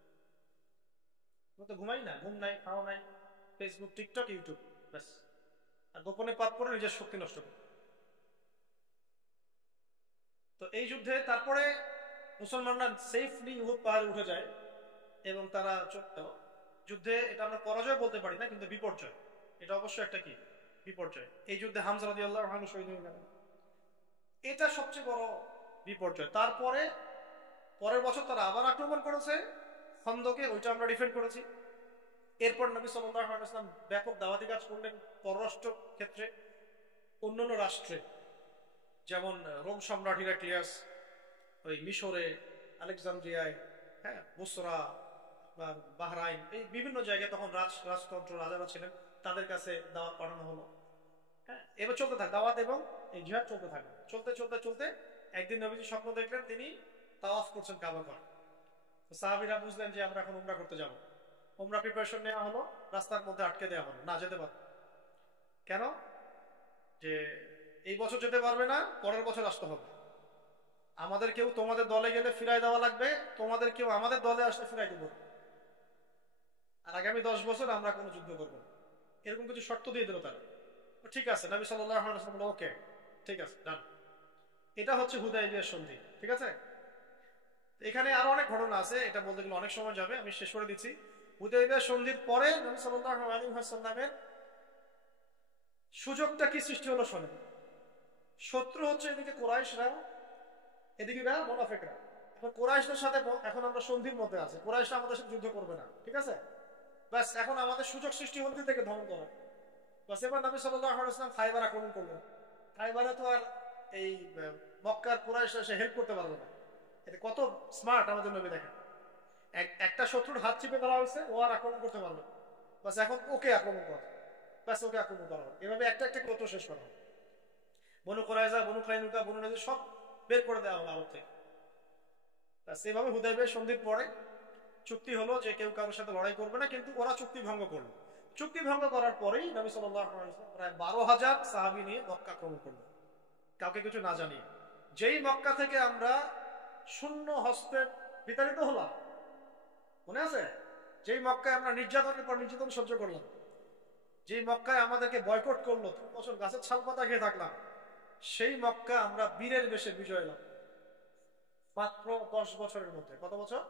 আমরা তো ঘুমাই না, ঘুম নাই, খাওয়া নাই, ফেসবুক, টিকটক, ইউটিউব, ব্যাস। আর গোপনে পাপ করে নিজের শক্তি নষ্ট করে। তো এই যুদ্ধে তারপরে মুসলমানরা সেফলি উহুদ পাহাড়ে উঠে যায় এবং তারা যুদ্ধে, এটা আমরা পরাজয় বলতে পারি না, কিন্তু বিপর্যয়, এটা অবশ্যই একটা কি বিপর্যয়। এই যুদ্ধে হামজা রাদিয়াল্লাহু আনহু শহীদ হয়ে গেলেন, এটা সবচেয়ে বড় বিপর্যয়। তারপরে পরের বছর তারা আবার আক্রমণ করেছে খন্দকে, ওইটা আমরা ডিফেন্ড করেছি। এরপর নবী সাল্লাল্লাহু আলাইহি ওয়াসাল্লাম ব্যাপক দাওয়াতি কাজ করলেন পররাষ্ট্র ক্ষেত্রে, অন্যান্য রাষ্ট্রে, যেমন রোম সম্রাট হিরাক্লিয়াস, ওই মিশরে, আলেকজান্দ্রিয়ায়, হ্যাঁ, বুসরা, বাহরাইন, এই বিভিন্ন জায়গায় তখন রাজতন্ত্র, রাজারা ছিলেন, তাদের কাছে দাওয়াত পাঠানো হলো। হ্যাঁ, এবার চলতে থাকে দাওয়াত এবং এই জিহাদ চলতে থাকবে। চলতে চলতে চলতে একদিন নবীজি স্বপ্ন দেখলেন তিনি তাওয়াফ করছেন কাবা ঘর। সাহাবীরা বুঝলেন যে আমরা এখন উমরা করতে যাব, উমরা প্রিপারেশন নেওয়া হলো, রাস্তার মধ্যে আটকে দেওয়া হলো, না যেতে পারবে। কেন? যে এই বছর যেতে পারবে না, পরের বছর আসতে হবে। আমাদের কেউ তোমাদের দলে গেলে ফিরাই দেওয়া লাগবে, তোমাদের কেউ আমাদের দলে আসলে ফিরাই দেবো, আর আগামী 10 বছর আমরা কোনো যুদ্ধ করবো না। এরকম কিছু শর্ত দিয়ে দিল তারা। ঠিক আছে, নবী সাল্লাল্লাহু আলাইহি ওয়াসাল্লাম বলল, ওকে ঠিক আছে, ডান। এটা হচ্ছে হুদায়বিয়ার সন্ধি, ঠিক আছে। এখানে আরো অনেক ঘটনা আছে, এটা বলতে গেলে অনেক সময় যাবে, আমি শেষ করে দিচ্ছি। হুদায়বিয়া সন্ধির পরে নবী সাল্লাল্লাহু আলাইহি ওয়াসাল্লামের সুযোগটা কি সৃষ্টি হলো শোনেন। শত্রু হচ্ছে এদিকে কুরাইশরা, এদিকে মুনাফিকরা। এখন কুরাইশদের সাথে এখন আমরা সন্ধির মধ্যে আছি, কুরাইশরা আমাদের সাথে যুদ্ধ করবে না, ঠিক আছে। ব্যাস এখন আমাদের সুযোগ সৃষ্টি হতে থেকে ধর্ম করা। বাস এবার নবী সাল্লাল্লাহু আলাইহি ওয়াসাল্লাম খায়বার আক্রমণ করলেন। খায়বারে তো আর এই মক্কার কুরাইশরা এসে হেল্প করতে পারবে না। এটা কত স্মার্ট আমাদের নবী, দেখেন একটা শত্রুর হাত চিপে ধরা হয়েছে, ও আর আক্রমণ করতে পারবে, বাস এখন ওকে আক্রমণ করা, বাস ওকে আক্রমণ করা হবে। এভাবে একটা একটা গোত্র শেষ করা হবে। বনু কুরাইজা, বনু কাইনুকা, বনু নাযির সব বের করে দেওয়া হলো আরব থেকে। বাস এভাবে হুদায়বিয়া সন্ধির পরে চুক্তি হলো যে কেউ কারোর সাথে লড়াই করবে না, কিন্তু ওরা চুক্তি ভঙ্গ করলো। চুক্তি ভঙ্গ করার পরেই নবী সাল্লাল্লাহু আলাইহি ওয়াসাল্লাম প্রায় 12,000 সাহাবী নিয়ে মক্কা আক্রমণ করলো, কাউকে কিছু না জানিয়ে। যেই মক্কা থেকে আমরা শূন্য হস্তে বিতাড়িত হলাম, মনে আছে? যেই মক্কায় আমরা নির্যাতনের পর নির্যাতন সহ্য করলাম, যেই মক্কায় আমাদেরকে বয়কট করলো, 3 বছর গাছের ছাল পাতা খেয়ে থাকলাম, সেই মক্কা আমরা বীরের বেশে বিজয় লাভ মাত্র 10 বছরের মধ্যে। কত বছর?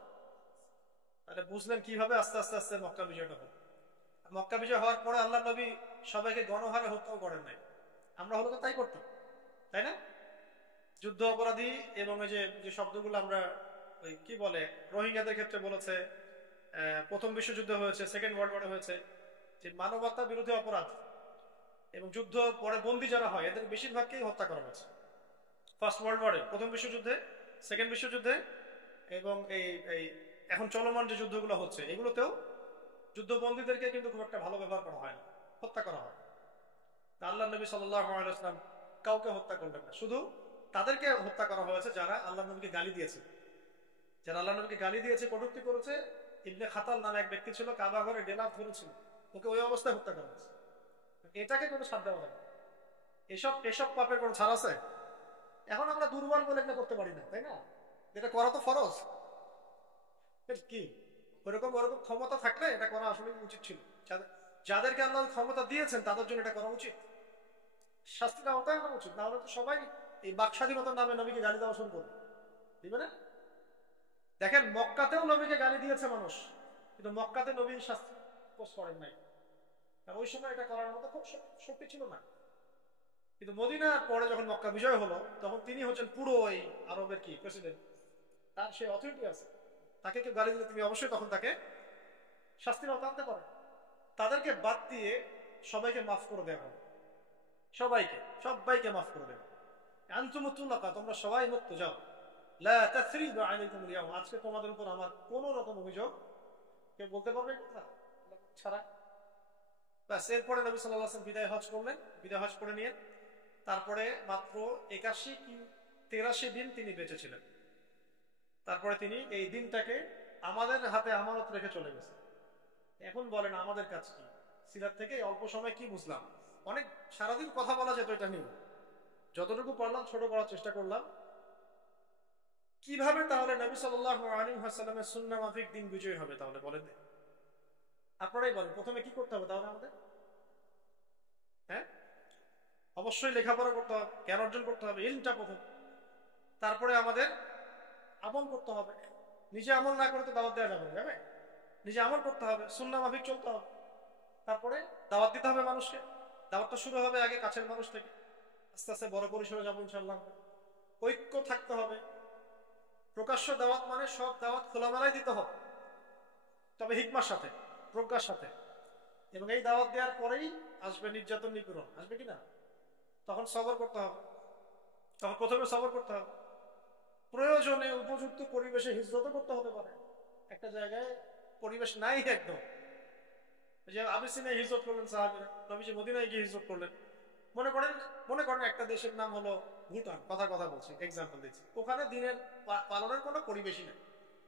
তাহলে বুঝলেন কিভাবে আস্তে আস্তে আস্তে মক্কা বিজয়টা হলো। মক্কা বিজয় হওয়ার পরে আল্লাহ নবী সবাইকে গণহারে হত্যাও করেন নাই। আমরা হলো তো তাই করতাম, তাই না? যুদ্ধ অপরাধী এবং ওই যে শব্দগুলো আমরা ওই কি বলে রোহিঙ্গাদের ক্ষেত্রে বলেছে, প্রথম বিশ্বযুদ্ধ হয়েছে, সেকেন্ড ওয়ার্ল্ড ওয়ার হয়েছে, যে মানবতা বিরোধী অপরাধ এবং যুদ্ধ পরে বন্দী যারা হয় এদের বেশিরভাগকেই হত্যা করা হয়েছে। ফার্স্ট ওয়ার্ল্ড ওয়ারে, প্রথম বিশ্বযুদ্ধে, সেকেন্ড বিশ্বযুদ্ধে এবং এই এই এখন চলমান যে যুদ্ধগুলো হচ্ছে এগুলোতেও যুদ্ধবন্দীদেরকে কিন্তু খুব একটা ভালো ব্যবহার করা হয় না, হত্যা করা হয়। আল্লাহ নবী সাল্লাল্লাহু আলাইহি ওয়াসাল্লাম কাউকে হত্যা করলেন না, শুধু তাদেরকে হত্যা করা হয়েছে যারা আল্লাহ নবীকে গালি দিয়েছে। যারা আল্লাহ নবীকে গালি দিয়েছে, কটূক্তি করেছে, ইবনে খাতাল নামে এক ব্যক্তি ছিল, কাবা ঘরে ডেলাপ ধরেছিল, ওকে ওই অবস্থায় হত্যা করা হয়েছে। এটাকে কোনো ছাড় দেওয়া হয় না। এসব এসব পাপের কোনো ছাড় আছে? এখন আমরা দুর্বল বলে এটা করতে পারি না, তাই না? এটা করা তো ফরজ। কি ওরকম ওরকম ক্ষমতা থাকলে এটা করা আসলে উচিত ছিল। যাদেরকে আল্লাহ ক্ষমতা দিয়েছেন তাদের জন্য এটা করা উচিত, শাস্তির আওতায় আনা উচিত। না হলে তো সবাই এই বাক স্বাধীনতার নামে নবীকে গালি দেওয়া শুরু করবে, দিবে না? দেখেন মক্কাতেও নবীকে গালি দিয়েছে মানুষ, কিন্তু মক্কাতে নবী শাস্তি পোস্ট করেন নাই, কারণ ওই সময় এটা করার মতো খুব শক্তি ছিল না। কিন্তু মদিনার পরে যখন মক্কা বিজয় হলো, তখন তিনি হচ্ছেন পুরো এই আরবের কি প্রেসিডেন্ট, তার সেই অথরিটি আছে। তাকে কেউ গালি দিলে তুমি অবশ্যই তখন তাকে শাস্তির আওতায় আনতে পারেন। তাদেরকে বাদ দিয়ে সবাইকে মাফ করে দেওয়া হবে, সবাইকে সবাইকে মাফ করে দেবে। আনতুমুতুল্লাকা, তোমরা সবাই মুক্ত, যাও। লা তাসরিবা আলাইকুম আল-ইয়াউম, আজকে তোমাদের উপর আমার কোনো রকম অভিযোগ কেউ বলতে পারবে না ছাড়া। ব্যাস এরপরে নবী সাল্লাল্লাহু আলাইহি ওয়াসাল্লাম বিদায় হজ করলেন, বিদায় হজ করে নিয়ে তারপরে মাত্র 81 কি 83 দিন তিনি বেঁচে ছিলেন। তারপরে তিনি এই দিনটাকে আমাদের হাতে আমানত রেখে চলে গেছেন। এখন বলেন আমাদের কাজ কি? সিরাত থেকে অল্প সময় কি বুঝলাম? অনেক সারাদিন কথা বলা যেত এটা নিয়ে, যতটুকু পারলাম ছোট করার চেষ্টা করলাম। কিভাবে তাহলে নবী সাল্লাল্লাহু আলাইহি ওয়াসাল্লামের সুন্নাহ মাফিক দিন বিজয় হবে তাহলে বলেন? আপনারাই বলেন প্রথমে কি করতে হবে তাহলে আমাদের? হ্যাঁ, অবশ্যই লেখাপড়া করতে হবে, জ্ঞান অর্জন করতে হবে, ইলমটা প্রথম। তারপরে আমাদের আমল করতে হবে। নিজে আমল না করে তো দাওয়াত দেওয়া যাবে না, নিজে আমল করতে হবে, সুন্নাহ মাফিক চলতে হবে। তারপরে দাওয়াত দিতে হবে মানুষকে। দাওয়াতটা শুরু হবে আগে কাছের মানুষ থেকে, আস্তে আস্তে বড় পরিসরে যাবো ইনশাআল্লাহ। ঐক্য থাকতে হবে। প্রকাশ্য দাওয়াত মানে সব দাওয়াত খোলামেলায় দিতে হবে, তবে হিকমার সাথে, প্রজ্ঞার সাথে। এবং এই দাওয়াত দেওয়ার পরেই আসবে নির্যাতন, নিপীড়ন আসবে কিনা, তখন সবর করতে হবে। তখন প্রথমে সবর করতে হবে। প্রয়োজনে উপযুক্ত পরিবেশে হিজরতও করতে হতে পারে। একটা জায়গায় পরিবেশ নাই একদম, যে আবিসিনিয়ায় হিজরত করলেন সাহাবীরা, নবীজি মদিনায় গিয়ে হিজরত করলেন। মনে করেন একটা দেশের নাম হলো ভুটান, কথা বলছি, এক্সাম্পল দিচ্ছি। ওখানে দিনের পালনের কোনো পরিবেশই নেই,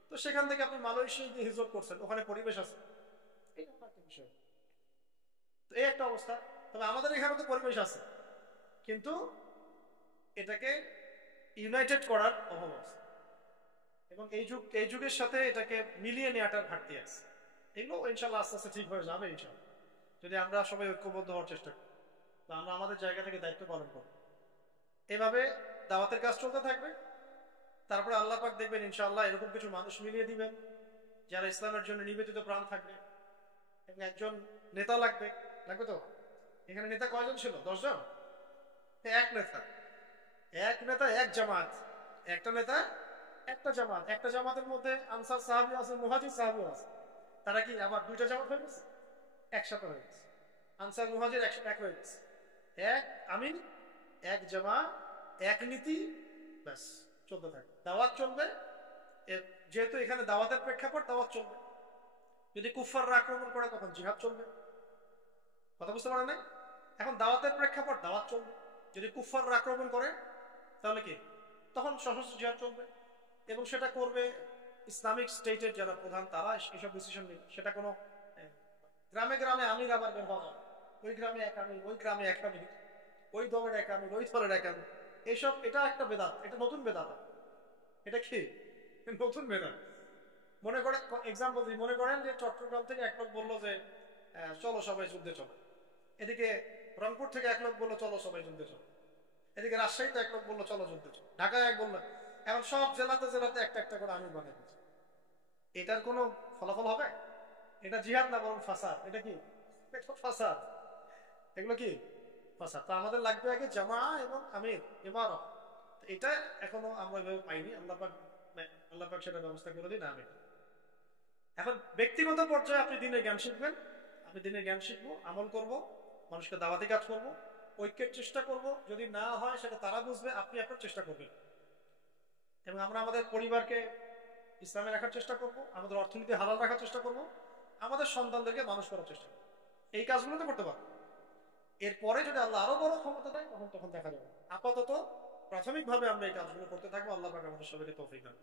তো তো সেখান থেকে আপনি মালয়েশিয়া গিয়ে হিজরত করছেন, ওখানে পরিবেশ আছে, এই একটা বিষয়। তো এই একটা অবস্থা। তবে আমাদের এখানে তো পরিবেশ আছে, কিন্তু এটাকে ইউনাইটেড করার অভাব আছে, এবং এই যুগের সাথে এটাকে মিলিয়ে নেওয়াটার ঘাটতি আছে। এগুলো ইনশাল্লাহ আস্তে আস্তে ঠিক হয়ে যাবে ইনশাল্লাহ, যদি আমরা সবাই ঐক্যবদ্ধ হওয়ার চেষ্টা করি বা আমরা আমাদের জায়গা থেকে দায়িত্ব পালন করি। এভাবে দাওয়াতের কাজ চলতে থাকবে। তারপরে আল্লাহ পাক দেখবেন ইনশাআল্লাহ এরকম কিছু মানুষ মিলিয়ে দিবেন যারা ইসলামের জন্য নিবেদিত প্রাণ থাকবে, এবং একজন নেতা লাগবে। লাগবে তো? এখানে নেতা কয়জন ছিল? 10 জন? এক নেতা, এক নেতা, এক জামাত। একটা নেতা, একটা জামাত। একটা জামাতের মধ্যে আনসার সাহাবী আছে, মুহাজির সাহাবী আছে। তারা কি আবার দুইটা জামাত হয়ে গেছে? একসাথে হয়ে গেছে। আনসার মুহাজির একসাথে এক হয়ে গেছে। এক আমির, এক জামাত, এক নীতি, ব্যাস চলতে থাকে। দাওয়াত চলবে, যেহেতু এখানে দাওয়াতের প্রেক্ষাপট, দাওয়াত চলবে। যদি কুফাররা আক্রমণ করে তখন জিহাদ চলবে। কথা বুঝতে পারেন না? এখন দাওয়াতের প্রেক্ষাপট, দাওয়াত চলবে। যদি কুফাররা আক্রমণ করে তাহলে কি? তখন সশস্ত্র জিহাদ চলবে, এবং সেটা করবে ইসলামিক স্টেটের যারা প্রধান, তারা এসব ডিসিশন নেবে। সেটা কোনো গ্রামে গ্রামে আমির আবার বের হওয়া, ওই গ্রামে এক আমির, ওই গ্রামে এক আমির, ওই দলের এক আমির, ওই দলের এক আমির, এইসব। এটা একটা বেদাত, এটা নতুন বেদাত। এটা কি নতুন বেদাত? মনে করেন, এক্সাম্পল দিই, মনে করেন যে চট্টগ্রাম থেকে এক লোক বললো যে চলো সবাই যুদ্ধে চলো। এদিকে রংপুর থেকে এক লোক বললো চলো সবাই যুদ্ধে চলো। এদিকে রাজশাহীতে এক লোক বললো চলো যুদ্ধে চলো। ঢাকায় এক বললো। এখন সব জেলাতে জেলাতে একটা একটা করে আমির বানিয়ে দিচ্ছে। এটার কোনো ফলাফল হবে? এটা জিহাদ না, বরং ফাসাদ। এটা কি? এটা ফাসাদ। এগুলো কি? ফাসাদ। তো আমাদের লাগবে আগে জামা এবং আমির, ইমারত। এটা এখনো আমরা এভাবে পাইনি। আল্লাহ পাক সেটা ব্যবস্থা করে দিন। আমি এখন ব্যক্তিগত পর্যায়ে আপনি দিনের জ্ঞান শিখবেন, আমি দিনের জ্ঞান শিখবো, আমল করব, মানুষকে দাওয়াতি কাজ করব, ঐক্যের চেষ্টা করব। যদি না হয় সেটা তারা বুঝবে, আপনি আপনার চেষ্টা করবেন। এবং আমরা আমাদের পরিবারকে ইসলামে রাখার চেষ্টা করব, আমাদের অর্থনীতি হালাল রাখার চেষ্টা করব, আমাদের সন্তানদেরকে মানুষ করার চেষ্টা করব। এই কাজগুলো তো করতে পারবো। এরপরে যদি আল্লাহ আরো বড় ক্ষমতা দেয় তখন দেখা যাবে। আপাতত প্রাথমিকভাবে আমরা এই কাজগুলো করতে থাকবো। আল্লাহ পাক আমাদের সবাইকে তৌফিক দান।